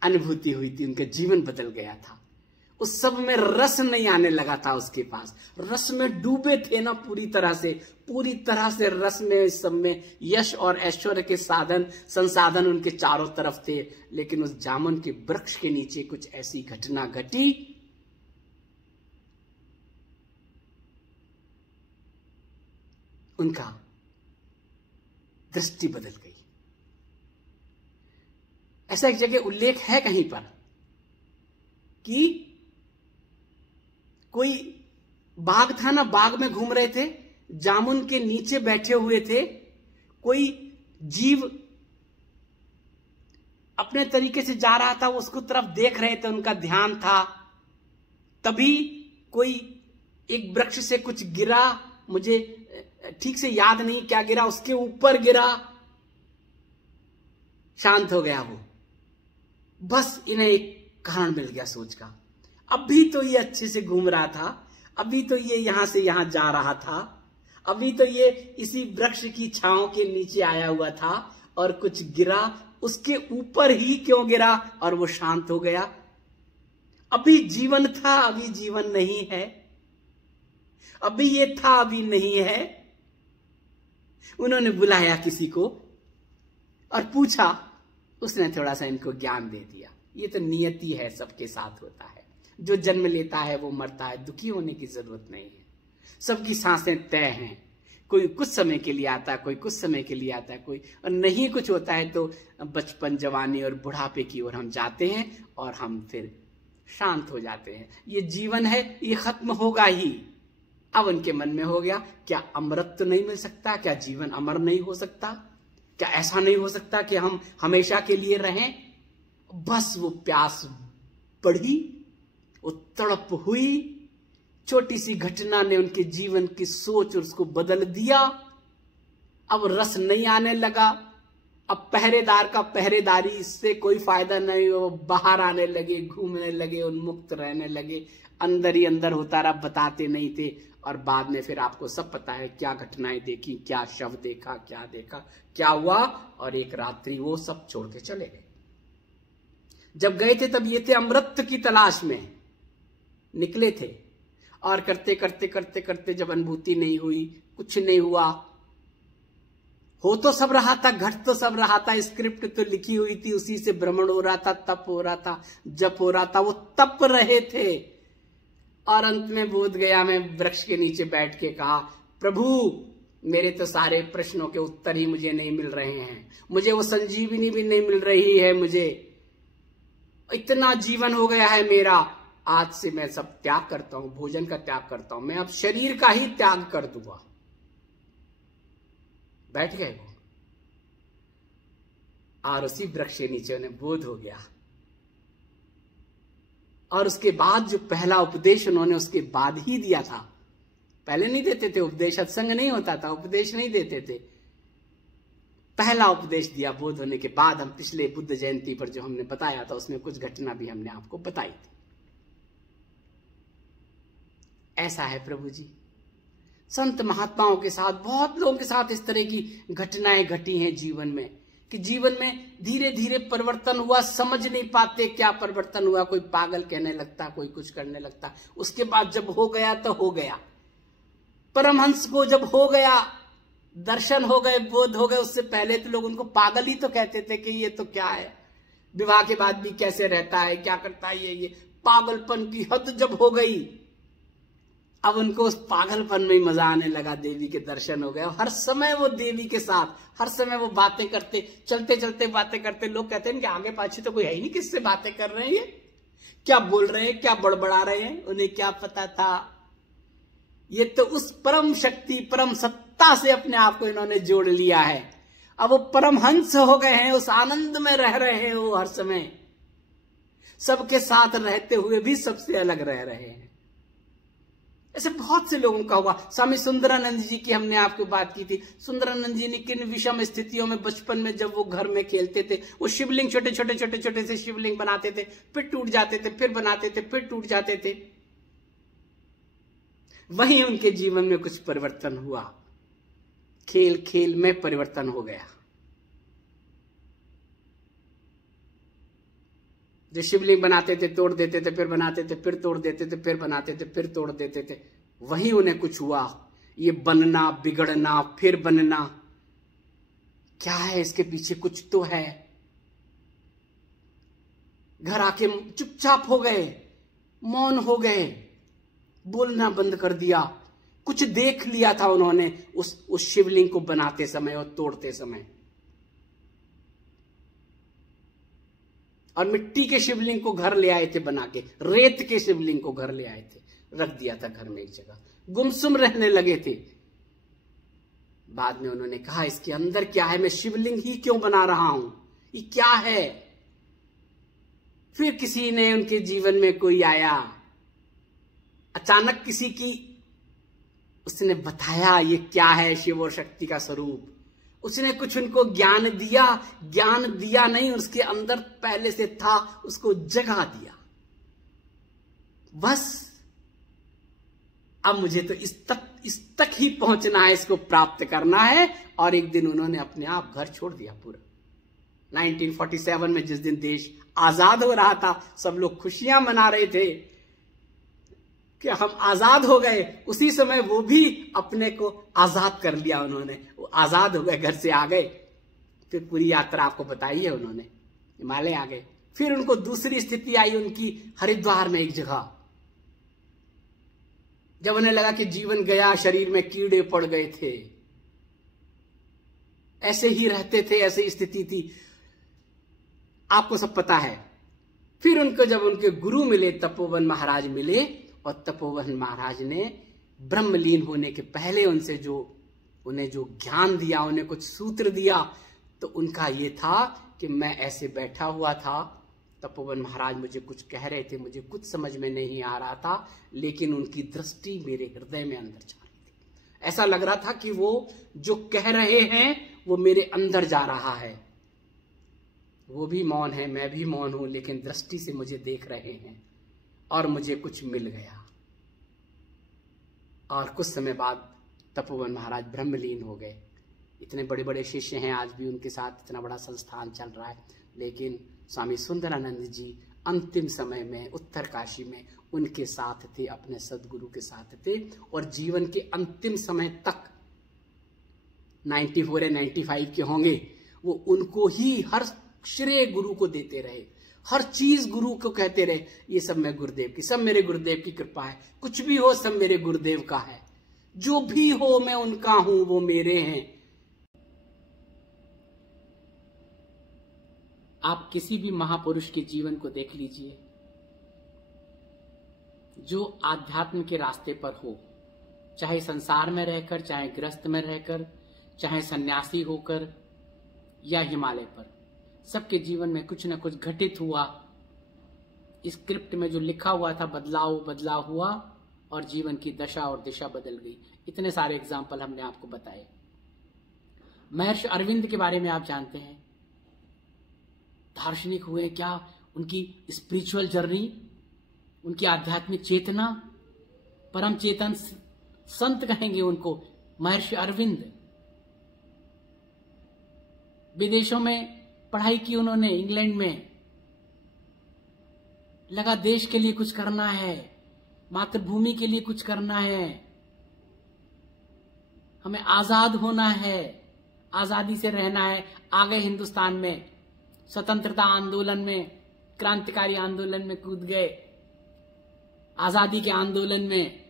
अनुभूति हुई थी, उनका जीवन बदल गया था। उस सब में रस नहीं आने लगा था उसके पास, रस में डूबे थे ना पूरी तरह से रस में, इस सब में यश और ऐश्वर्य के साधन संसाधन उनके चारों तरफ थे। लेकिन उस जामुन के वृक्ष के नीचे कुछ ऐसी घटना घटी, उनका दृष्टि बदल गई। ऐसा एक जगह उल्लेख है कहीं पर कि कोई बाग था ना, बाग में घूम रहे थे, जामुन के नीचे बैठे हुए थे, कोई जीव अपने तरीके से जा रहा था, वो उसको तरफ देख रहे थे, उनका ध्यान था। तभी कोई एक वृक्ष से कुछ गिरा, मुझे ठीक से याद नहीं क्या गिरा, उसके ऊपर गिरा, शांत हो गया वो। बस इन्हें एक कारण मिल गया सोच का। अभी तो ये अच्छे से घूम रहा था, अभी तो ये यहां से यहां जा रहा था, अभी तो ये इसी वृक्ष की छांव के नीचे आया हुआ था, और कुछ गिरा, उसके ऊपर ही क्यों गिरा, और वो शांत हो गया। अभी जीवन था, अभी जीवन नहीं है, अभी ये था, अभी नहीं है। उन्होंने बुलाया किसी को और पूछा, उसने थोड़ा सा इनको ज्ञान दे दिया। ये तो नियति है, सबके साथ होता है, जो जन्म लेता है वो मरता है, दुखी होने की जरूरत नहीं है। सबकी सांसें तय हैं, कोई कुछ समय के लिए आता है, कोई कुछ समय के लिए आता है, कोई और नहीं कुछ होता है तो बचपन, जवानी और बुढ़ापे की ओर हम जाते हैं और हम फिर शांत हो जाते हैं। ये जीवन है, ये खत्म होगा ही। अब उनके मन में हो गया, क्या अमृत तो नहीं मिल सकता, क्या जीवन अमर नहीं हो सकता, क्या ऐसा नहीं हो सकता कि हम हमेशा के लिए रहें। बस वो प्यास बढ़ी, वो तड़प हुई, छोटी सी घटना ने उनके जीवन की सोच और उसको बदल दिया। अब रस नहीं आने लगा, अब पहरेदार का पहरेदारी इससे कोई फायदा नहीं, वो बाहर आने लगे, घूमने लगे, उन्मुक्त रहने लगे, अंदर ही अंदर होता रहा, बताते नहीं थे। और बाद में फिर आपको सब पता है क्या घटनाएं देखी, क्या शव देखा, क्या हुआ, और एक रात्रि वो सब छोड़ के चले गए। जब गए थे तब ये थे अमृत की तलाश में निकले थे, और करते करते करते करते जब अनुभूति नहीं हुई, कुछ नहीं हुआ, हो तो सब रहा था, घट तो सब रहा था, स्क्रिप्ट तो लिखी हुई थी, उसी से भ्रमण हो रहा था, तप हो रहा था, जप हो रहा था, वो तप रहे थे। और अंत में बोध गया में वृक्ष के नीचे बैठ के कहा, प्रभु मेरे तो सारे प्रश्नों के उत्तर ही मुझे नहीं मिल रहे हैं, मुझे वो संजीवनी भी नहीं मिल रही है, मुझे इतना जीवन हो गया है मेरा, आज से मैं सब त्याग करता हूं, भोजन का त्याग करता हूं, मैं अब शरीर का ही त्याग कर दूंगा। बैठ गए वो, और उसी वृक्ष के नीचे उन्हें बोध हो गया। और उसके बाद जो पहला उपदेश उन्होंने उसके बाद ही दिया था, पहले नहीं देते थे उपदेश, सत्संग नहीं होता था, उपदेश नहीं देते थे, पहला उपदेश दिया बोध होने के बाद। हम पिछले बुद्ध जयंती पर जो हमने बताया था उसमें कुछ घटना भी हमने आपको बताई थी। ऐसा है प्रभु जी, संत महात्माओं के साथ, बहुत लोगों के साथ इस तरह की घटनाएं घटी हैं जीवन में, कि जीवन में धीरे धीरे परिवर्तन हुआ, समझ नहीं पाते क्या परिवर्तन हुआ, कोई पागल कहने लगता, कोई कुछ करने लगता, उसके बाद जब हो गया तो हो गया। परमहंस को जब हो गया, दर्शन हो गए, बोध हो गए, उससे पहले तो लोग उनको पागल ही तो कहते थे कि ये तो क्या है, विवाह के बाद भी कैसे रहता है, क्या करता है, ये पागलपन की हद जब हो गई, अब उनको उस पागलपन में ही मजा आने लगा। देवी के दर्शन हो गए, हर समय वो देवी के साथ, हर समय वो बातें करते, चलते चलते बातें करते। लोग कहते हैं कि आगे पाछे तो कोई है ही नहीं, किससे बातें कर रहे हैं, ये क्या बोल रहे हैं, क्या बड़बड़ा रहे हैं, उन्हें क्या पता था। ये तो उस परम शक्ति, परम सत्ता से अपने आप को इन्होंने जोड़ लिया है। अब वो परमहंस हो गए हैं, उस आनंद में रह रहे हैं वो हर समय, सबके साथ रहते हुए भी सबसे अलग रह रहे हैं। ऐसे बहुत से लोगों का हुआ। स्वामी सुंदरानंद जी की हमने आपको बात की थी। सुंदरानंद जी ने किन विषम स्थितियों में बचपन में जब वो घर में खेलते थे, वो शिवलिंग छोटे छोटे छोटे छोटे से शिवलिंग बनाते थे, फिर टूट जाते थे, फिर बनाते थे, फिर टूट जाते थे। वहीं उनके जीवन में कुछ परिवर्तन हुआ, खेल खेल में परिवर्तन हो गया। जो शिवलिंग बनाते थे, तोड़ देते थे, फिर बनाते थे, फिर तोड़ देते थे, फिर बनाते थे, फिर तोड़ देते थे, वहीं उन्हें कुछ हुआ। ये बनना, बिगड़ना, फिर बनना, क्या है इसके पीछे, कुछ तो है। घर आके चुपचाप हो गए, मौन हो गए, बोलना बंद कर दिया। कुछ देख लिया था उन्होंने उस शिवलिंग को बनाते समय और तोड़ते समय। और मिट्टी के शिवलिंग को घर ले आए थे बना के, रेत के शिवलिंग को घर ले आए थे, रख दिया था घर में एक जगह, गुमसुम रहने लगे थे। बाद में उन्होंने कहा इसके अंदर क्या है, मैं शिवलिंग ही क्यों बना रहा हूं, ये क्या है, फिर किसी ने उनके जीवन में कोई आया, अचानक किसी की उसने बताया ये क्या है शिव और शक्ति का स्वरूप। उसने कुछ उनको ज्ञान दिया नहीं, उसके अंदर पहले से था, उसको जगा दिया। बस अब मुझे तो इस तक ही पहुंचना है, इसको प्राप्त करना है। और एक दिन उन्होंने अपने आप घर छोड़ दिया पूरा। 1947 में जिस दिन देश आजाद हो रहा था, सब लोग खुशियां मना रहे थे कि हम आजाद हो गए, उसी समय वो भी अपने को आजाद कर लिया उन्होंने। वो आजाद हो गए, घर से आ गए। फिर पूरी यात्रा आपको बताई है उन्होंने, हिमालय आ गए। फिर उनको दूसरी स्थिति आई उनकी हरिद्वार में एक जगह, जब उन्हें लगा कि जीवन गया, शरीर में कीड़े पड़ गए थे, ऐसे ही रहते थे, ऐसी स्थिति थी, आपको सब पता है। फिर उनको जब उनके गुरु मिले, तपोवन महाराज मिले, और तपोवन महाराज ने ब्रह्मलीन होने के पहले उन्हें जो ज्ञान दिया, उन्हें कुछ सूत्र दिया, तो उनका ये था कि मैं ऐसे बैठा हुआ था, तपोवन महाराज मुझे कुछ कह रहे थे, मुझे कुछ समझ में नहीं आ रहा था, लेकिन उनकी दृष्टि मेरे हृदय में अंदर जा रही थी। ऐसा लग रहा था कि वो जो कह रहे हैं वो मेरे अंदर जा रहा है। वो भी मौन है, मैं भी मौन हूं, लेकिन दृष्टि से मुझे देख रहे हैं, और मुझे कुछ मिल गया। और कुछ समय बाद तपोवन महाराज ब्रह्मलीन हो गए। इतने बड़े बड़े शिष्य हैं, आज भी उनके साथ इतना बड़ा संस्थान चल रहा है, लेकिन स्वामी सुंदरानंद जी अंतिम समय में उत्तरकाशी में उनके साथ थे, अपने सदगुरु के साथ थे, और जीवन के अंतिम समय तक 94 या 95 के होंगे, वो उनको ही हर श्रेय गुरु को देते रहे, हर चीज गुरु को कहते रहे, ये सब मैं गुरुदेव की, सब मेरे गुरुदेव की कृपा है, कुछ भी हो सब मेरे गुरुदेव का है, जो भी हो मैं उनका हूं, वो मेरे हैं। आप किसी भी महापुरुष के जीवन को देख लीजिए, जो आध्यात्म के रास्ते पर हो, चाहे संसार में रहकर, चाहे गृहस्थ में रहकर, चाहे सन्यासी होकर या हिमालय पर, सबके जीवन में कुछ न कुछ घटित हुआ। स्क्रिप्ट में जो लिखा हुआ था बदलाव हुआ, और जीवन की दशा और दिशा बदल गई। इतने सारे एग्जाम्पल हमने आपको बताए। महर्षि अरविंद के बारे में आप जानते हैं, दार्शनिक हुए क्या, उनकी स्पिरिचुअल जर्नी, उनकी आध्यात्मिक चेतना, परम चेतन संत कहेंगे उनको, महर्षि अरविंद। विदेशों में पढ़ाई की उन्होंने, इंग्लैंड में। लगा देश के लिए कुछ करना है, मातृभूमि के लिए कुछ करना है, हमें आजाद होना है, आजादी से रहना है। आ गए हिंदुस्तान में, स्वतंत्रता आंदोलन में, क्रांतिकारी आंदोलन में कूद गए, आजादी के आंदोलन में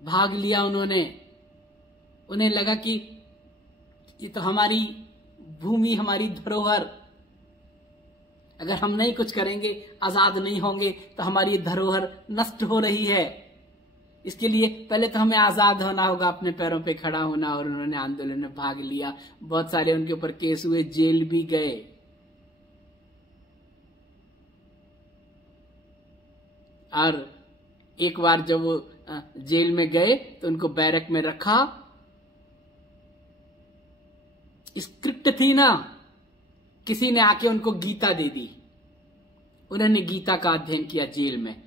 भाग लिया उन्होंने। उन्हें लगा कि ये तो हमारी भूमि, हमारी धरोहर, अगर हम नहीं कुछ करेंगे, आजाद नहीं होंगे, तो हमारी धरोहर नष्ट हो रही है। इसके लिए पहले तो हमें आजाद होना होगा, अपने पैरों पे खड़ा होना। और उन्होंने आंदोलन में भाग लिया, बहुत सारे उनके ऊपर केस हुए, जेल भी गए। और एक बार जब वो जेल में गए तो उनको बैरक में रखा। स्क्रिप्ट थी ना, किसी ने आके उनको गीता दे दी, उन्होंने गीता का अध्ययन किया जेल में,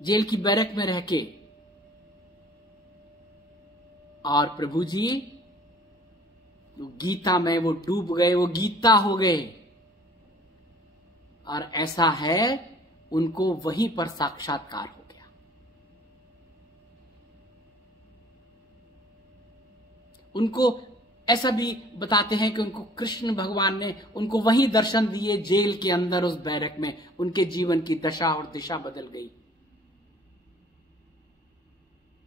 जेल की बैरक में रह के। और प्रभु जी गीता में वो डूब गए, वो गीता हो गए। और ऐसा है, उनको वहीं पर साक्षात्कार हो गया। उनको ऐसा भी बताते हैं कि उनको कृष्ण भगवान ने उनको वहीं दर्शन दिए, जेल के अंदर उस बैरक में। उनके जीवन की दशा और दिशा बदल गई।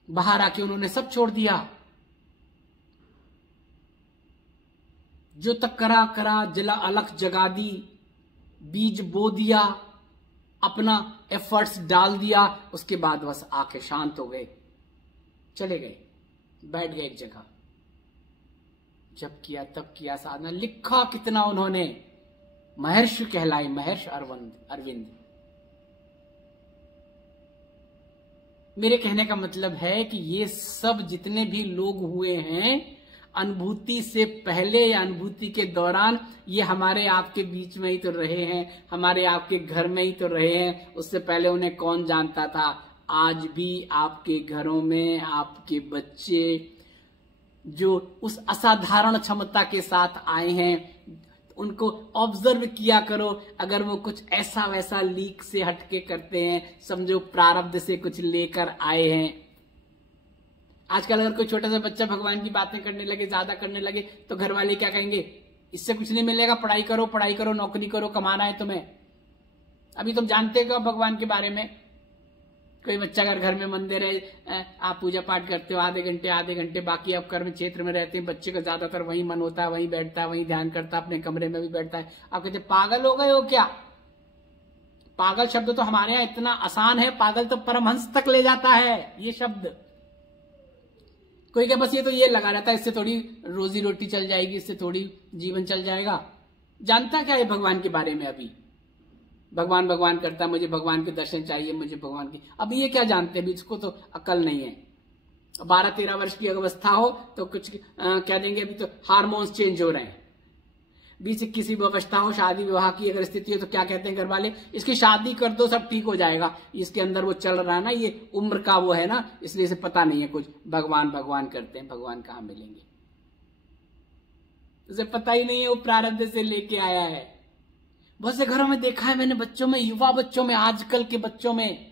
बाहर आके उन्होंने सब छोड़ दिया, जो तक करा जला अलख जगा दी, बीज बो दिया, अपना एफर्ट्स डाल दिया। उसके बाद बस आके शांत हो गए, चले गए, बैठ गए एक जगह। जब किया तब किया साधना, लिखा कितना उन्होंने, महर्षि कहलाए, महर्षि अरविंद। मेरे कहने का मतलब है कि ये सब जितने भी लोग हुए हैं, अनुभूति से पहले या अनुभूति के दौरान ये हमारे आपके बीच में ही तो रहे हैं, हमारे आपके घर में ही तो रहे हैं। उससे पहले उन्हें कौन जानता था? आज भी आपके घरों में आपके बच्चे जो उस असाधारण क्षमता के साथ आए हैं, उनको ऑब्जर्व किया करो। अगर वो कुछ ऐसा वैसा लीक से हटके करते हैं, समझो प्रारब्ध से कुछ लेकर आए हैं। आजकल अगर कोई छोटा सा बच्चा भगवान की बातें करने लगे, ज्यादा करने लगे, तो घर वाले क्या कहेंगे? इससे कुछ नहीं मिलेगा, पढ़ाई करो, नौकरी करो, कमाना है तुम्हें। अभी तुम जानते हो भगवान के बारे में? कोई बच्चा अगर घर में मंदिर है, आप पूजा पाठ करते हो आधे घंटे, बाकी आप कर्म क्षेत्र में रहते हैं, बच्चे का ज्यादातर वहीं मन होता है, वहीं बैठता है, वहीं ध्यान करता है, अपने कमरे में भी बैठता है। आप कहते पागल हो गए हो क्या? पागल शब्द तो हमारे यहाँ इतना आसान है, पागल तो परमहंस तक ले जाता है ये शब्द। कोई क्या बस ये तो ये लगा रहता है, इससे थोड़ी रोजी रोटी चल जाएगी, इससे थोड़ी जीवन चल जाएगा। जानता क्या है भगवान के बारे में? अभी भगवान करता है, मुझे भगवान के दर्शन चाहिए, मुझे भगवान की, अभी ये क्या जानते हैं? अभी इसको तो अकल नहीं है। 12-13 वर्ष की अवस्था हो तो कुछ क्या देंगे, अभी तो हार्मोन्स चेंज हो रहे हैं। 20-21 की अवस्था हो, शादी विवाह की अगर स्थिति हो, तो क्या कहते हैं घर वाले? इसकी शादी कर दो, सब ठीक हो जाएगा। इसके अंदर वो चल रहा है ना, ये उम्र का वो है ना, इसलिए इसे पता नहीं है कुछ। भगवान करते हैं, भगवान कहाँ मिलेंगे? उसे पता ही नहीं है, वो प्रारब्ध से लेके आया है। बहुत से घरों में देखा है मैंने, बच्चों में, युवा बच्चों में, आजकल के बच्चों में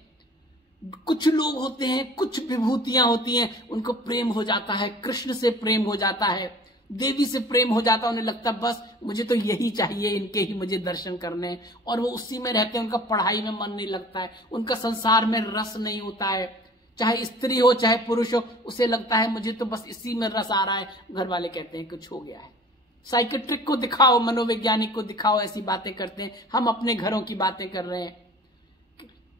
कुछ लोग होते हैं, कुछ विभूतियां होती हैं, उनको प्रेम हो जाता है, कृष्ण से प्रेम हो जाता है, देवी से प्रेम हो जाता है। उन्हें लगता बस मुझे तो यही चाहिए, इनके ही मुझे दर्शन करने हैं, और वो उसी में रहते हैं। उनका पढ़ाई में मन नहीं लगता है, उनका संसार में रस नहीं होता है, चाहे स्त्री हो चाहे पुरुष हो, उसे लगता है मुझे तो बस इसी में रस आ रहा है। घर वाले कहते हैं कुछ हो गया है, साइकेट्रिक को दिखाओ, मनोवैज्ञानिक को दिखाओ, ऐसी बातें करते हैं। हम अपने घरों की बातें कर रहे हैं।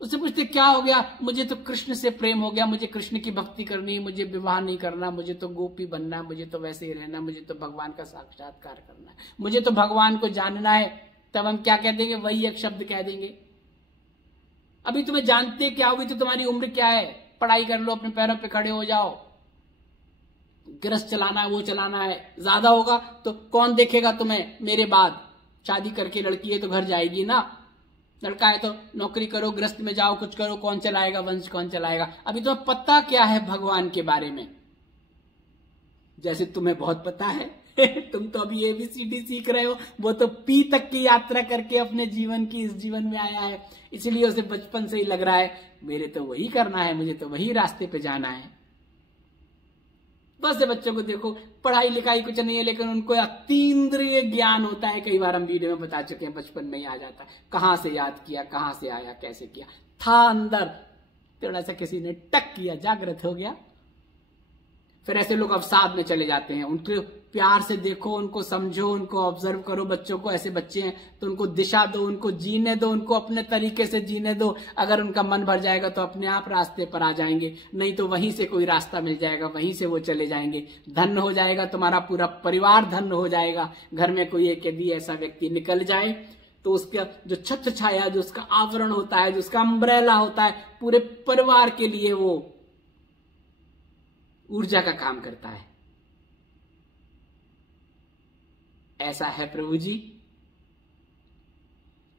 उससे पूछते क्या हो गया? मुझे तो कृष्ण से प्रेम हो गया, मुझे कृष्ण की भक्ति करनी है, मुझे विवाह नहीं करना, मुझे तो गोपी बनना है, मुझे तो वैसे ही रहना, मुझे तो भगवान का साक्षात्कार करना है, मुझे तो भगवान को जानना है। तब हम क्या कह देंगे? वही एक शब्द कह देंगे। अभी तुम्हें जानते क्या हो? अभी तो तुम्हारी उम्र क्या है? पढ़ाई कर लो, अपने पैरों पर खड़े हो जाओ। गृहस्थ चलाना है, वो चलाना है, ज्यादा होगा तो कौन देखेगा तुम्हें मेरे बाद? शादी करके लड़की है तो घर जाएगी ना, लड़का है तो नौकरी करो, गृहस्थ में जाओ, कुछ करो, कौन चलाएगा वंश, कौन चलाएगा? अभी तुम्हें पता क्या है भगवान के बारे में? जैसे तुम्हें बहुत पता है तुम तो अभी ABCD सीख रहे हो, वो तो P तक की यात्रा करके अपने जीवन की इस जीवन में आया है, इसलिए उसे बचपन से ही लग रहा है मेरे तो वही करना है, मुझे तो वही रास्ते पे जाना है। बस से बच्चों को देखो, पढ़ाई लिखाई कुछ नहीं है, लेकिन उनको अतीन्द्रिय ज्ञान होता है। कई बार हम वीडियो में बता चुके हैं, बचपन में ही आ जाता है। कहां से याद किया, कहां से आया, कैसे किया, था अंदर, थोड़ा सा किसी ने टक किया, जागृत हो गया। फिर ऐसे लोग अवसाद में चले जाते हैं। उनको प्यार से देखो, उनको समझो, उनको ऑब्जर्व करो। बच्चों को, ऐसे बच्चे हैं तो उनको दिशा दो, उनको जीने दो, उनको अपने तरीके से जीने दो। अगर उनका मन भर जाएगा तो अपने आप रास्ते पर आ जाएंगे, नहीं तो वहीं से कोई रास्ता मिल जाएगा, वहीं से वो चले जाएंगे। धन्य हो जाएगा तुम्हारा पूरा परिवार, धन्य हो जाएगा। घर में कोई एक यदि ऐसा व्यक्ति निकल जाए तो उसका जो छत्र छाया, जो उसका आवरण होता है, जो उसका अम्ब्रेला होता है, पूरे परिवार के लिए वो ऊर्जा का काम करता है। ऐसा है प्रभु जी।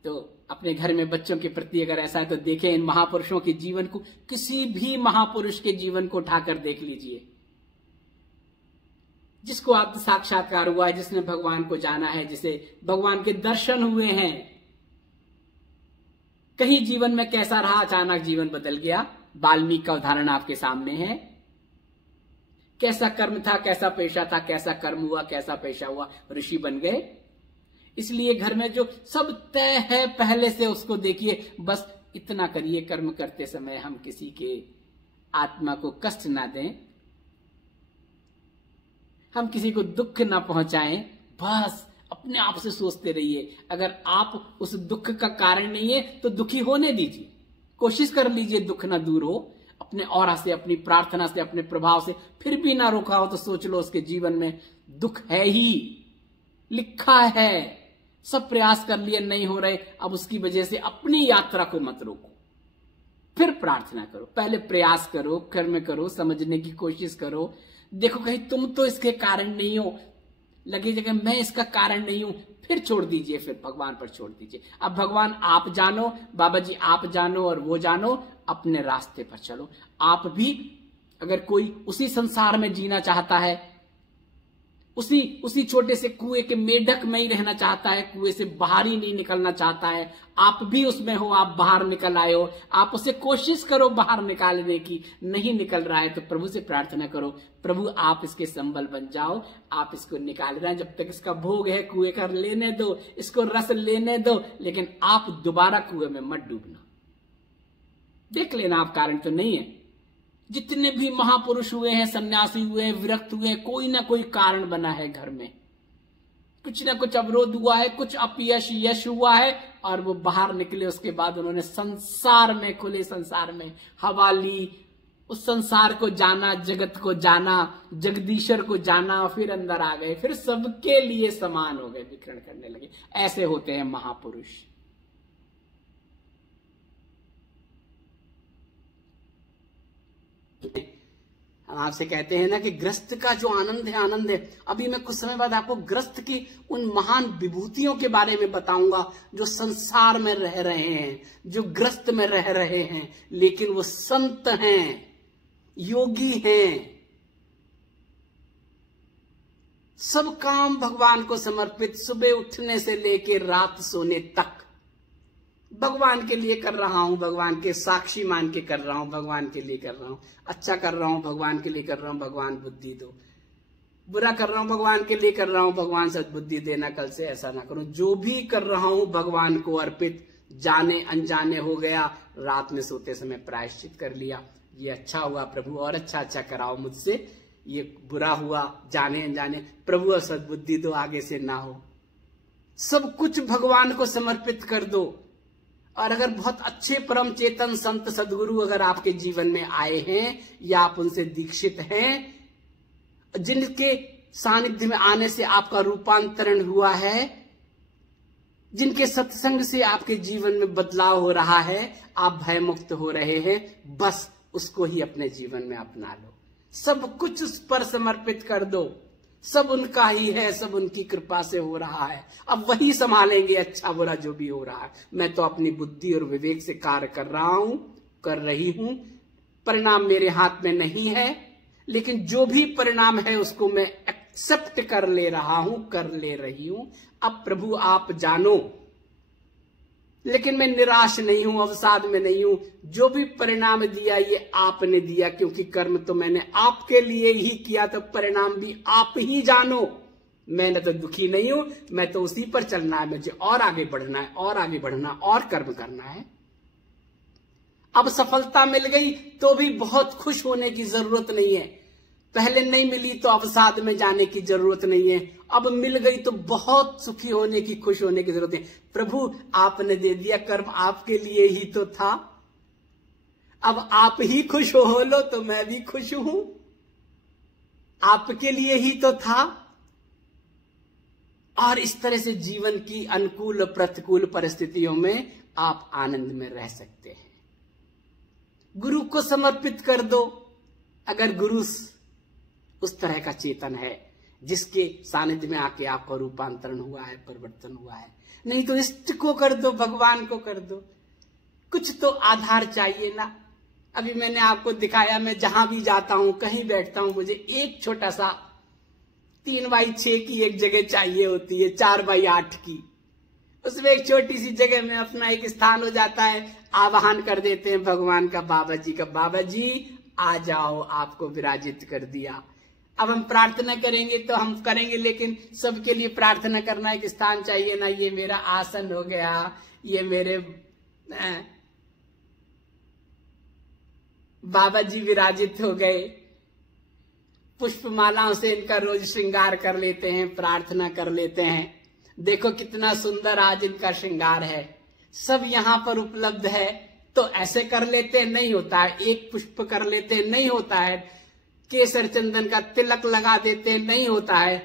तो अपने घर में बच्चों के प्रति अगर ऐसा है तो देखें इन महापुरुषों के जीवन को, किसी भी महापुरुष के जीवन को उठाकर देख लीजिए, जिसको आप साक्षात्कार हुआ है, जिसने भगवान को जाना है, जिसे भगवान के दर्शन हुए हैं। कहीं जीवन में कैसा रहा, अचानक जीवन बदल गया। वाल्मीकि का उदाहरण आपके सामने है। कैसा कर्म था, कैसा पेशा था, कैसा कर्म हुआ, कैसा पेशा हुआ, ऋषि बन गए। इसलिए घर में जो सब तय है पहले से, उसको देखिए। बस इतना करिए, कर्म करते समय हम किसी के आत्मा को कष्ट ना दें, हम किसी को दुख ना पहुंचाएं। बस अपने आप से सोचते रहिए। अगर आप उस दुख का कारण नहीं है तो दुखी होने दीजिए, कोशिश कर लीजिए दुख ना दूर हो। अपने औरा से, अपनी प्रार्थना से, अपने प्रभाव से फिर भी ना रोका हो तो सोच लो उसके जीवन में दुख है ही, लिखा है। सब प्रयास कर लिए, नहीं हो रहे, अब उसकी वजह से अपनी यात्रा को मत रोको, फिर प्रार्थना करो। पहले प्रयास करो, कर्म करो, समझने की कोशिश करो। देखो कहीं तुम तो इसके कारण नहीं हो, लगे जगह मैं इसका कारण नहीं हूं, फिर छोड़ दीजिए, फिर भगवान पर छोड़ दीजिए। अब भगवान आप जानो, बाबा जी आप जानो और वो जानो, अपने रास्ते पर चलो। आप भी अगर कोई उसी संसार में जीना चाहता है, उसी छोटे से कुएं के मेढक में ही रहना चाहता है, कुएं से बाहर ही नहीं निकलना चाहता है, आप भी उसमें हो, आप बाहर निकल आए हो, आप उसे कोशिश करो बाहर निकालने की, नहीं निकल रहा है तो प्रभु से प्रार्थना करो, प्रभु आप इसके संबल बन जाओ, आप इसको निकाल रहे हैं, जब तक इसका भोग है कुएं का लेने दो, इसको रस लेने दो, लेकिन आप दोबारा कुएं में मत डूबना। देख लेना आप कारण तो नहीं है। जितने भी महापुरुष हुए हैं, सन्यासी हुए हैं, विरक्त हुए हैं, कोई ना कोई कारण बना है घर में, कुछ ना कुछ अवरोध हुआ है, कुछ अपयश यश हुआ है, और वो बाहर निकले। उसके बाद उन्होंने संसार में, खुले संसार में हवा ली, उस संसार को जाना, जगत को जाना, जगदीश्वर को जाना, और फिर अंदर आ गए, फिर सबके लिए समान हो गए, विकरण करने लगे। ऐसे होते हैं महापुरुष। हम आपसे कहते हैं ना कि ग्रस्त का जो आनंद है, आनंद है। अभी मैं कुछ समय बाद आपको ग्रस्त की उन महान विभूतियों के बारे में बताऊंगा जो संसार में रह रहे हैं, जो ग्रस्त में रह रहे हैं, लेकिन वो संत हैं, योगी हैं, सब काम भगवान को समर्पित, सुबह उठने से लेकर रात सोने तक भगवान के लिए कर रहा हूं, भगवान के साक्षी मान के कर रहा हूं, भगवान के लिए कर रहा हूं, अच्छा कर रहा हूं भगवान के लिए कर रहा हूं, भगवान बुद्धि दो, बुरा कर रहा हूं भगवान के लिए कर रहा हूं, भगवान सद्बुद्धि देना, कल से ऐसा ना करूं। जो भी कर रहा हूं भगवान को अर्पित, जाने अनजाने हो गया, रात में सोते समय प्रायश्चित कर लिया, ये अच्छा हुआ प्रभु और अच्छा अच्छा कराओ मुझसे, ये बुरा हुआ जाने अनजाने, प्रभु और सद्बुद्धि दो, आगे से ना हो। सब कुछ भगवान को समर्पित कर दो। और अगर बहुत अच्छे परम चेतन संत सदगुरु अगर आपके जीवन में आए हैं, या आप उनसे दीक्षित हैं, जिनके सानिध्य में आने से आपका रूपांतरण हुआ है, जिनके सत्संग से आपके जीवन में बदलाव हो रहा है, आप भयमुक्त हो रहे हैं, बस उसको ही अपने जीवन में अपना लो, सब कुछ उस पर समर्पित कर दो। सब उनका ही है, सब उनकी कृपा से हो रहा है, अब वही संभालेंगे अच्छा बुरा जो भी हो रहा है। मैं तो अपनी बुद्धि और विवेक से कार्य कर रहा हूं, कर रही हूं, परिणाम मेरे हाथ में नहीं है, लेकिन जो भी परिणाम है उसको मैं एक्सेप्ट कर ले रहा हूं, कर ले रही हूं। अब प्रभु आप जानो, लेकिन मैं निराश नहीं हूं, अवसाद में नहीं हूं। जो भी परिणाम दिया ये आपने दिया, क्योंकि कर्म तो मैंने आपके लिए ही किया, तो परिणाम भी आप ही जानो। मैं तो दुखी नहीं हूं, मैं तो उसी पर चलना है, मुझे और आगे बढ़ना है, और आगे बढ़ना, और कर्म करना है। अब सफलता मिल गई तो भी बहुत खुश होने की जरूरत नहीं है, पहले नहीं मिली तो अवसाद में जाने की जरूरत नहीं है, अब मिल गई तो बहुत सुखी होने की, खुश होने की जरूरत है। प्रभु आपने दे दिया, कर्म आपके लिए ही तो था, अब आप ही खुश हो लो तो मैं भी खुश हूं, आपके लिए ही तो था। और इस तरह से जीवन की अनुकूल प्रतिकूल परिस्थितियों में आप आनंद में रह सकते हैं। गुरु को समर्पित कर दो, अगर गुरु उस तरह का चेतन है जिसके सानिध्य में आके आपका रूपांतरण हुआ है, परिवर्तन हुआ है। नहीं तो इष्ट को कर दो, भगवान को कर दो, कुछ तो आधार चाहिए ना। अभी मैंने आपको दिखाया, मैं जहां भी जाता हूं, कहीं बैठता हूं, मुझे एक छोटा सा 3x6 की एक जगह चाहिए होती है, 4x8 की, उसमें एक छोटी सी जगह में अपना एक स्थान हो जाता है। आवाहन कर देते हैं भगवान का, बाबा जी का, बाबा जी आ जाओ, आपको विराजित कर दिया। अब हम प्रार्थना करेंगे तो हम करेंगे, लेकिन सबके लिए प्रार्थना करना एक स्थान चाहिए ना। ये मेरा आसन हो गया, ये मेरे बाबा जी विराजित हो गए, पुष्पमालाओं से इनका रोज श्रृंगार कर लेते हैं, प्रार्थना कर लेते हैं। देखो कितना सुंदर आज इनका श्रृंगार है, सब यहां पर उपलब्ध है, तो ऐसे कर लेते नहीं होता है, एक पुष्प कर लेते नहीं होता है, केसर चंदन का तिलक लगा देते नहीं होता है,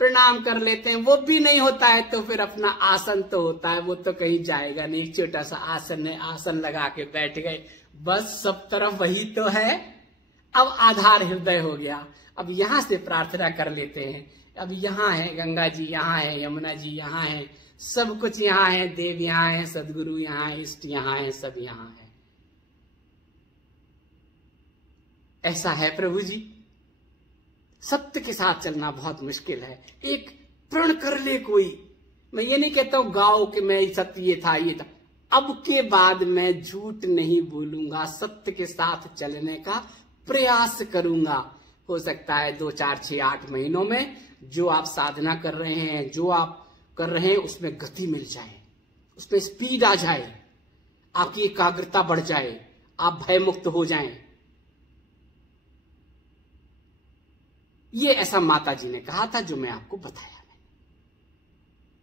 प्रणाम कर लेते हैं, वो भी नहीं होता है तो फिर अपना आसन तो होता है, वो तो कहीं जाएगा नहीं। छोटा सा आसन है, आसन लगा के बैठ गए, बस सब तरफ वही तो है। अब आधार हृदय हो गया। अब यहां से प्रार्थना कर लेते हैं। अब यहाँ है गंगा जी, यहाँ है यमुना जी, यहाँ है सब कुछ, यहाँ है देव, यहाँ है सदगुरु, यहाँ है इष्ट, यहाँ है सब, यहाँ है। ऐसा है प्रभु जी। सत्य के साथ चलना बहुत मुश्किल है। एक प्रण कर ले कोई। मैं ये नहीं कहता हूं गाओ कि मैं सत्य ये था ये था, अब के बाद मैं झूठ नहीं बोलूंगा, सत्य के साथ चलने का प्रयास करूंगा। हो सकता है 2, 4, 6, 8 महीनों में जो आप साधना कर रहे हैं, जो आप कर रहे हैं, उसमें गति मिल जाए, उसमें स्पीड आ जाए, आपकी एकाग्रता बढ़ जाए, आप भय मुक्त हो जाएं। ये ऐसा माता जी ने कहा था जो मैं आपको बताया।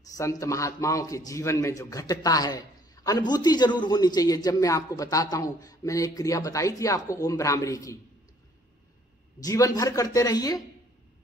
संत महात्माओं के जीवन में जो घटता है, अनुभूति जरूर होनी चाहिए। जब मैं आपको बताता हूं, मैंने एक क्रिया बताई थी आपको ओम भ्रामरी की, जीवन भर करते रहिए,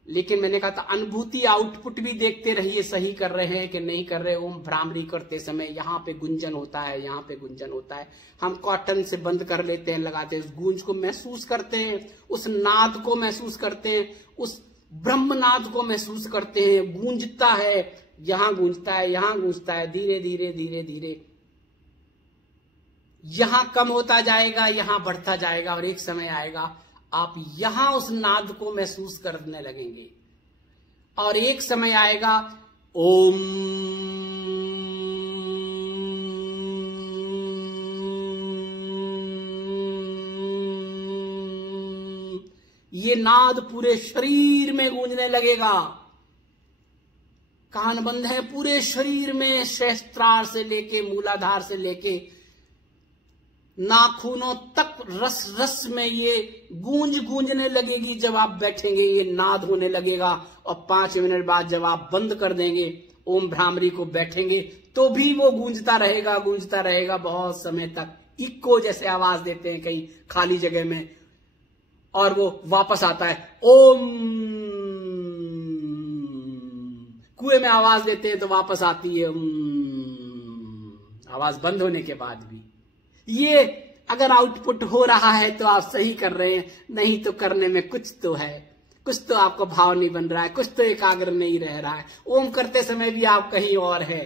लेकिन मैंने कहा था अनुभूति आउटपुट भी देखते रहिए, सही कर रहे हैं कि नहीं कर रहे। ओम भ्रामरी करते समय यहाँ पे गुंजन होता है, यहाँ पे गुंजन होता है, हम कॉटन से बंद कर लेते हैं, लगाते हैं, उस गूंज को महसूस करते हैं, उस नाद को महसूस करते हैं, उस ब्रह्मनाद को महसूस करते हैं। गूंजता है, यहां गूंजता है, यहां गूंजता है, धीरे धीरे धीरे धीरे यहां कम होता जाएगा, यहां बढ़ता जाएगा, और एक समय आएगा आप यहां उस नाद को महसूस करने लगेंगे। और एक समय आएगा ओम, ये नाद पूरे शरीर में गूंजने लगेगा। कान बंद है, पूरे शरीर में, सहस्त्रार से लेके मूलाधार से लेके नाखूनों तक रस रस में ये गूंजने लगेगी। जब आप बैठेंगे ये नाद होने लगेगा, और 5 मिनट बाद जब आप बंद कर देंगे ओम भ्रामरी को, बैठेंगे तो भी वो गूंजता रहेगा बहुत समय तक। इको जैसे आवाज देते हैं कहीं खाली जगह में, और वो वापस आता है ओम। कुएं में आवाज देते हैं तो वापस आती है आवाज बंद होने के बाद भी। ये अगर आउटपुट हो रहा है तो आप सही कर रहे हैं, नहीं तो करने में कुछ तो है, कुछ तो आपको भाव नहीं बन रहा है, कुछ तो एकाग्र नहीं रह रहा है। ओम करते समय भी आप कहीं और है।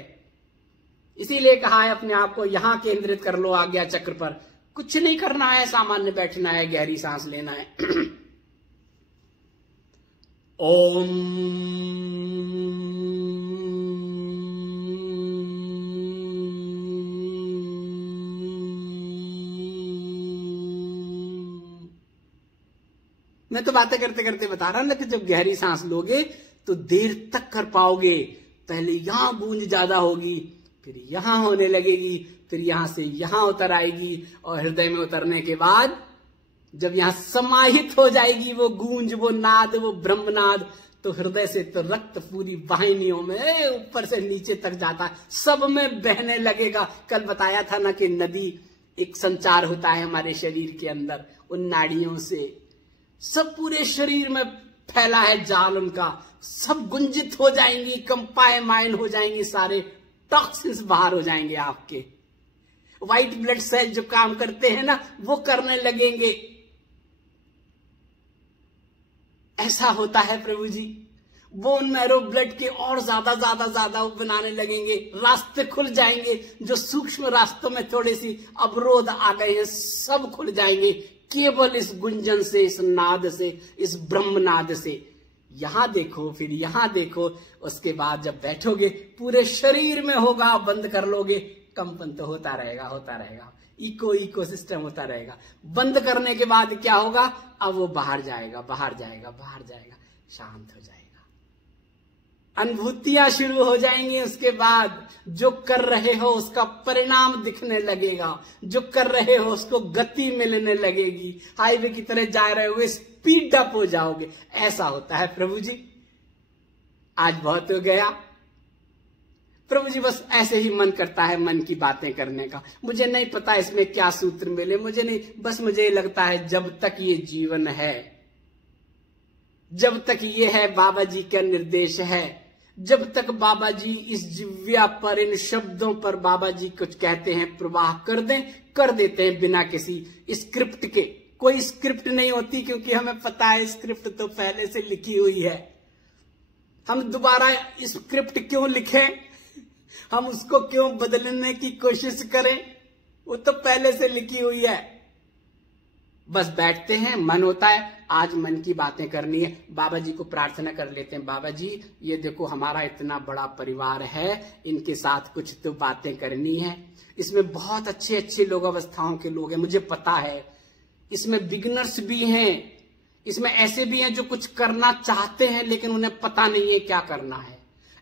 इसीलिए कहा है अपने आप को यहां केंद्रित कर लो, आज्ञा चक्र पर। कुछ नहीं करना है, सामान्य बैठना है, गहरी सांस लेना है। ओम मैं तो बातें करते करते बता रहा हूं ना कि जब गहरी सांस लोगे तो देर तक कर पाओगे। पहले यहां गूंज ज्यादा होगी, फिर यहां होने लगेगी, फिर यहां से यहां उतर आएगी, और हृदय में उतरने के बाद जब यहां समाहित हो जाएगी वो गूंज, वो नाद, वो ब्रह्मनाद, तो हृदय से तो रक्त पूरी वाहिनियों में ऊपर से नीचे तक जाता है, सब में बहने लगेगा। कल बताया था ना कि नदी एक संचार होता है हमारे शरीर के अंदर, उन नाड़ियों से सब पूरे शरीर में फैला है जाल उनका, सब गुंजित हो जाएंगी, कंपायमाइन हो जाएंगी, सारे टॉक्सिन्स बाहर हो जाएंगे आपके। व्हाइट ब्लड सेल जो काम करते हैं ना, वो करने लगेंगे। ऐसा होता है प्रभु जी। बोन मैरो ब्लड के और ज्यादा बनाने लगेंगे, रास्ते खुल जाएंगे। जो सूक्ष्म रास्तों में थोड़ी सी अवरोध आ गए हैं, सब खुल जाएंगे केवल इस गुंजन से, इस नाद से, इस ब्रह्मनाद से। यहां देखो, फिर यहां देखो, उसके बाद जब बैठोगे पूरे शरीर में होगा, बंद कर लोगे, कंपन तो होता रहेगा, इको सिस्टम होता रहेगा। बंद करने के बाद क्या होगा, अब वो बाहर जाएगा, शांत हो जाएगा, अनुभूतियां शुरू हो जाएंगी। उसके बाद जो कर रहे हो उसका परिणाम दिखने लगेगा, जो कर रहे हो उसको गति मिलने लगेगी, हाईवे की तरह जा रहे हो, स्पीड अप हो जाओगे। ऐसा होता है प्रभु जी। आज बहुत हो गया प्रभु जी, बस ऐसे ही मन करता है मन की बातें करने का। मुझे नहीं पता इसमें क्या सूत्र मिले, मुझे नहीं, बस मुझे लगता है जब तक ये जीवन है, जब तक ये है बाबा जी का निर्देश है, जब तक बाबा जी इस जिव्या पर, इन शब्दों पर बाबा जी कुछ कहते हैं प्रवाह कर दें, कर देते हैं बिना किसी स्क्रिप्ट के। कोई स्क्रिप्ट नहीं होती, क्योंकि हमें पता है स्क्रिप्ट तो पहले से लिखी हुई है। हम दोबारा स्क्रिप्ट क्यों लिखें, हम उसको क्यों बदलने की कोशिश करें, वो तो पहले से लिखी हुई है। बस बैठते हैं, मन होता है आज मन की बातें करनी है, बाबा जी को प्रार्थना कर लेते हैं, बाबा जी ये देखो हमारा इतना बड़ा परिवार है, इनके साथ कुछ तो बातें करनी है। इसमें बहुत अच्छे अच्छे लोग, अवस्थाओं के लोग हैं, मुझे पता है। इसमें बिगिनर्स भी हैं, इसमें ऐसे भी हैं जो कुछ करना चाहते हैं लेकिन उन्हें पता नहीं है क्या करना है।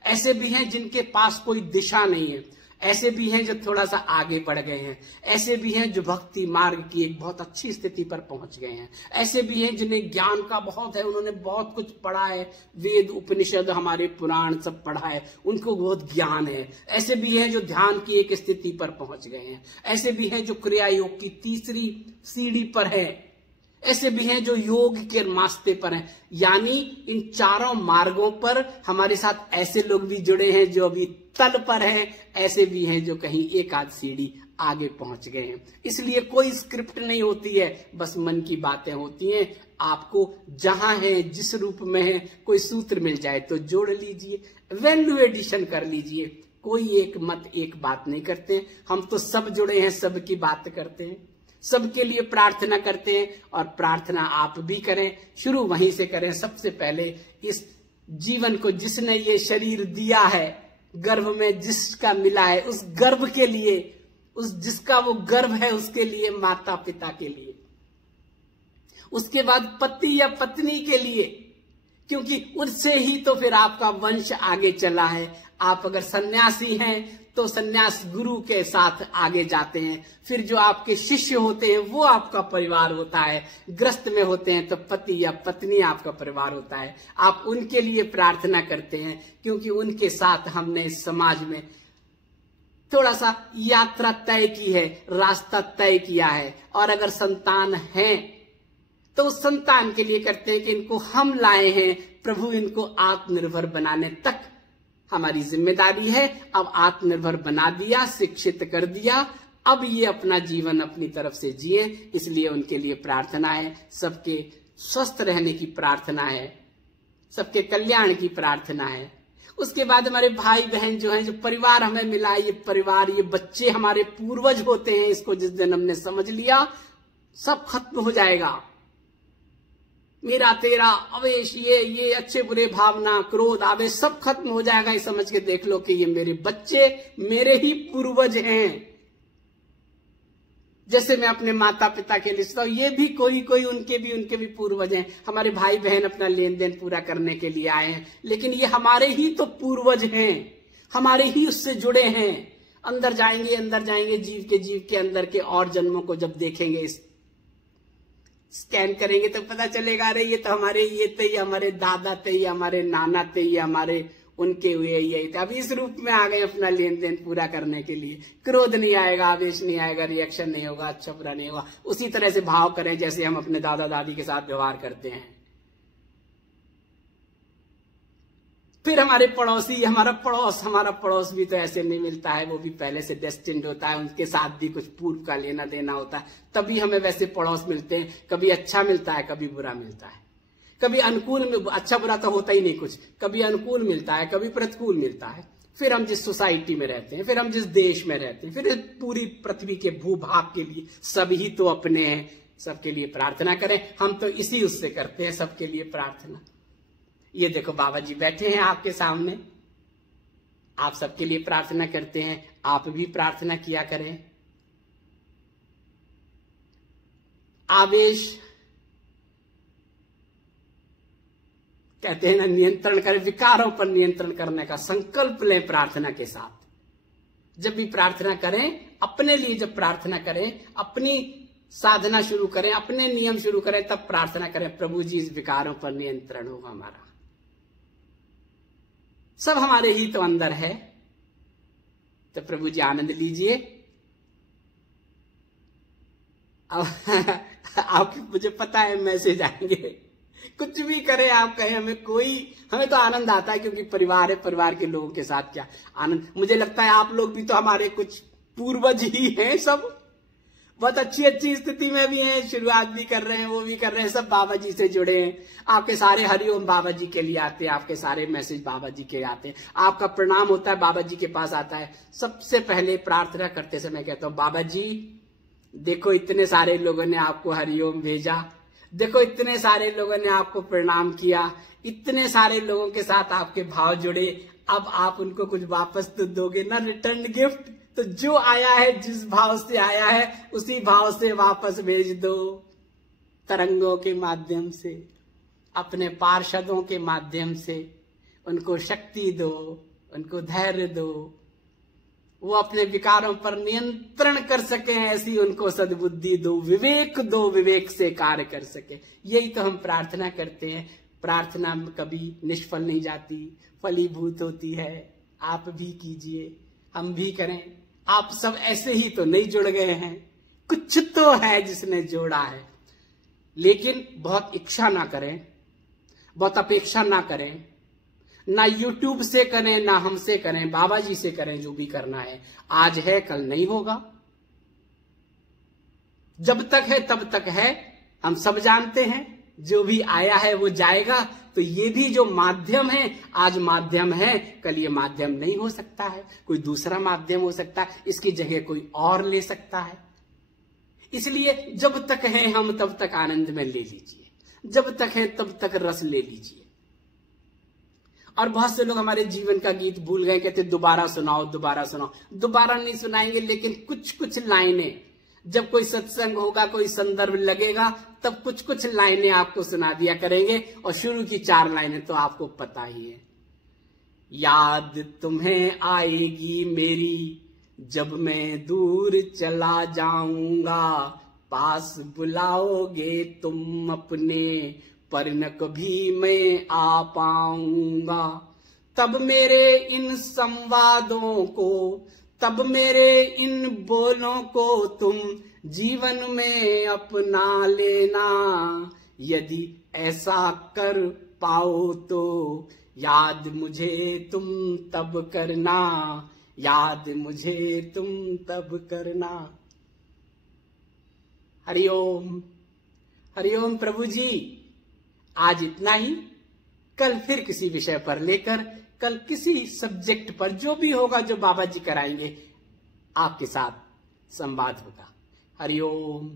ऐसे भी हैं जिनके पास कोई दिशा नहीं है, ऐसे भी हैं जो थोड़ा सा आगे बढ़ गए हैं, ऐसे भी हैं जो भक्ति मार्ग की एक बहुत अच्छी स्थिति पर पहुंच गए हैं, ऐसे भी हैं जिन्हें ज्ञान का बहुत है, उन्होंने बहुत कुछ पढ़ा है, वेद उपनिषद हमारे पुराण सब पढ़ा है, उनको बहुत ज्ञान है। ऐसे भी हैं जो ध्यान की एक स्थिति पर पहुंच गए हैं, ऐसे भी हैं जो क्रिया योग की तीसरी सीढ़ी पर है, ऐसे भी हैं जो योग के रास्ते पर हैं। यानी इन चारों मार्गों पर हमारे साथ ऐसे लोग भी जुड़े हैं जो अभी तल पर हैं, ऐसे भी हैं जो कहीं एक आध सीढ़ी आगे पहुंच गए हैं। इसलिए कोई स्क्रिप्ट नहीं होती है, बस मन की बातें होती हैं। आपको जहां है, जिस रूप में है, कोई सूत्र मिल जाए तो जोड़ लीजिए, वैल्यू एडिशन कर लीजिए। कोई एक मत एक बात नहीं करते, हम तो सब जुड़े हैं, सबकी बात करते हैं, सबके लिए प्रार्थना करते हैं। और प्रार्थना आप भी करें, शुरू वहीं से करें। सबसे पहले इस जीवन को जिसने ये शरीर दिया है, गर्भ में जिसका मिला है, उस गर्भ के लिए, उस जिसका वो गर्भ है उसके लिए, माता पिता के लिए, उसके बाद पति या पत्नी के लिए, क्योंकि उससे ही तो फिर आपका वंश आगे चला है। आप अगर सन्यासी हैं तो सन्यास गुरु के साथ आगे जाते हैं, फिर जो आपके शिष्य होते हैं वो आपका परिवार होता है। ग्रस्त में होते हैं तो पति या पत्नी आपका परिवार होता है। आप उनके लिए प्रार्थना करते हैं, क्योंकि उनके साथ हमने इस समाज में थोड़ा सा यात्रा तय की है, रास्ता तय किया है। और अगर संतान है तो उस संतान के लिए करते हैं कि इनको हम लाए हैं, प्रभु इनको आत्मनिर्भर बनाने तक हमारी जिम्मेदारी है। अब आत्मनिर्भर बना दिया, शिक्षित कर दिया, अब ये अपना जीवन अपनी तरफ से जिए, इसलिए उनके लिए प्रार्थना है। सबके स्वस्थ रहने की प्रार्थना है, सबके कल्याण की प्रार्थना है। उसके बाद हमारे भाई बहन जो हैं, जो परिवार हमें मिला, ये परिवार, ये बच्चे हमारे पूर्वज होते हैं। इसको जिस दिन हमने समझ लिया, सब खत्म हो जाएगा। मेरा तेरा आवेश, ये अच्छे बुरे भावना, क्रोध, आवेश सब खत्म हो जाएगा। ये समझ के देख लो कि ये मेरे बच्चे मेरे ही पूर्वज हैं। जैसे मैं अपने माता पिता के लिए सोचता हूं, ये भी कोई उनके भी पूर्वज हैं। हमारे भाई बहन अपना लेन देन पूरा करने के लिए आए हैं, लेकिन ये हमारे ही तो पूर्वज हैं, हमारे ही उससे जुड़े हैं। अंदर जाएंगे जीव के अंदर के और जन्मों को जब देखेंगे, स्कैन करेंगे तो पता चलेगा, अरे ये तो हमारे, ये थे, ये हमारे दादा थे, ये हमारे नाना थे, ये हमारे उनके हुए ये थे। अब इस रूप में आ गए अपना लेन देन पूरा करने के लिए। क्रोध नहीं आएगा, आवेश नहीं आएगा, रिएक्शन नहीं होगा, अच्छा बुरा नहीं होगा। उसी तरह से भाव करें जैसे हम अपने दादा दादी के साथ व्यवहार करते हैं। फिर हमारे पड़ोसी, हमारा पड़ोस भी तो ऐसे नहीं मिलता है, वो भी पहले से डेस्टिन्ड होता है, उनके साथ भी कुछ पूर्व का लेना देना होता है, तभी हमें वैसे पड़ोस मिलते हैं। कभी अच्छा मिलता है, कभी बुरा मिलता है, कभी अनुकूल में, अच्छा बुरा तो होता ही नहीं कुछ, कभी अनुकूल मिलता है, कभी प्रतिकूल मिलता है। फिर हम जिस सोसाइटी में रहते हैं, फिर हम जिस देश में रहते हैं, फिर पूरी पृथ्वी के भूभाग के लिए सभी तो अपने हैं। सबके लिए प्रार्थना करें, हम तो इसी उससे करते हैं, सबके लिए प्रार्थना। ये देखो बाबा जी बैठे हैं आपके सामने, आप सबके लिए प्रार्थना करते हैं, आप भी प्रार्थना किया करें। आवेश कहते हैं ना, नियंत्रण करें, विकारों पर नियंत्रण करने का संकल्प लें प्रार्थना के साथ। जब भी प्रार्थना करें, अपने लिए जब प्रार्थना करें, अपनी साधना शुरू करें, अपने नियम शुरू करें, तब प्रार्थना करें, प्रभु जी इस विकारों पर नियंत्रण हो हमारा। सब हमारे ही तो अंदर है, तो प्रभु जी आनंद लीजिए। अब आप, मुझे पता है मैसेज आएंगे, कुछ भी करें आप कहें, हमें तो आनंद आता है, क्योंकि परिवार है, परिवार के लोगों के साथ क्या आनंद। मुझे लगता है आप लोग भी तो हमारे कुछ पूर्वज ही हैं, सब बहुत अच्छी अच्छी स्थिति में भी हैं, शुरुआत भी कर रहे हैं, वो भी कर रहे हैं, सब बाबा जी से जुड़े हैं। आपके सारे हरिओम बाबा जी के लिए आते हैं, आपके सारे मैसेज बाबा जी के आते हैं, आपका प्रणाम होता है बाबा जी के पास आता है। सबसे पहले प्रार्थना करते समय कहता हूं, बाबा जी देखो इतने सारे लोगों ने आपको हरिओम भेजा, देखो इतने सारे लोगों ने आपको प्रणाम किया, इतने सारे लोगों के साथ आपके भाव जुड़े, अब आप उनको कुछ वापस तो दोगे ना, रिटर्न गिफ्ट। तो जो आया है, जिस भाव से आया है, उसी भाव से वापस भेज दो, तरंगों के माध्यम से, अपने पार्षदों के माध्यम से उनको शक्ति दो, उनको धैर्य दो, वो अपने विकारों पर नियंत्रण कर सके, ऐसी उनको सद्बुद्धि दो, विवेक से कार्य कर सके। यही तो हम प्रार्थना करते हैं। प्रार्थना कभी निष्फल नहीं जाती, फलीभूत होती है। आप भी कीजिए, हम भी करें। आप सब ऐसे ही तो नहीं जुड़ गए हैं, कुछ तो है जिसने जोड़ा है। लेकिन बहुत इच्छा ना करें, बहुत अपेक्षा ना करें, ना यूट्यूब से करें, ना हमसे करें, बाबा जी से करें। जो भी करना है आज है, कल नहीं होगा। जब तक है तब तक है, हम सब जानते हैं। जो भी आया है वो जाएगा। तो ये भी जो माध्यम है, आज माध्यम है, कल ये माध्यम नहीं हो सकता है, कोई दूसरा माध्यम हो सकता है, इसकी जगह कोई और ले सकता है। इसलिए जब तक है हम तब तक आनंद में ले लीजिए, जब तक है तब तक रस ले लीजिए। और बहुत से लोग हमारे जीवन का गीत भूल गए, कहते दोबारा सुनाओ, दोबारा सुनाओ। दोबारा नहीं सुनाएंगे, लेकिन कुछ कुछ लाइनें, जब कोई सत्संग होगा, कोई संदर्भ लगेगा, तब कुछ कुछ लाइनें आपको सुना दिया करेंगे। और शुरू की 4 लाइनें तो आपको पता ही है। याद तुम्हें आएगी मेरी जब मैं दूर चला जाऊंगा, पास बुलाओगे तुम अपने, पर न कभी मैं आ पाऊंगा। तब मेरे इन संवादों को, तब मेरे इन बोलों को तुम जीवन में अपना लेना। यदि ऐसा कर पाओ तो याद मुझे तुम तब करना, याद मुझे तुम तब करना। हरिओम, हरिओम प्रभु जी। आज इतना ही। कल फिर किसी विषय पर लेकर, कल किसी सब्जेक्ट पर, जो भी होगा, जो बाबा जी कराएंगे, आपके साथ संवाद होगा। हरिओम।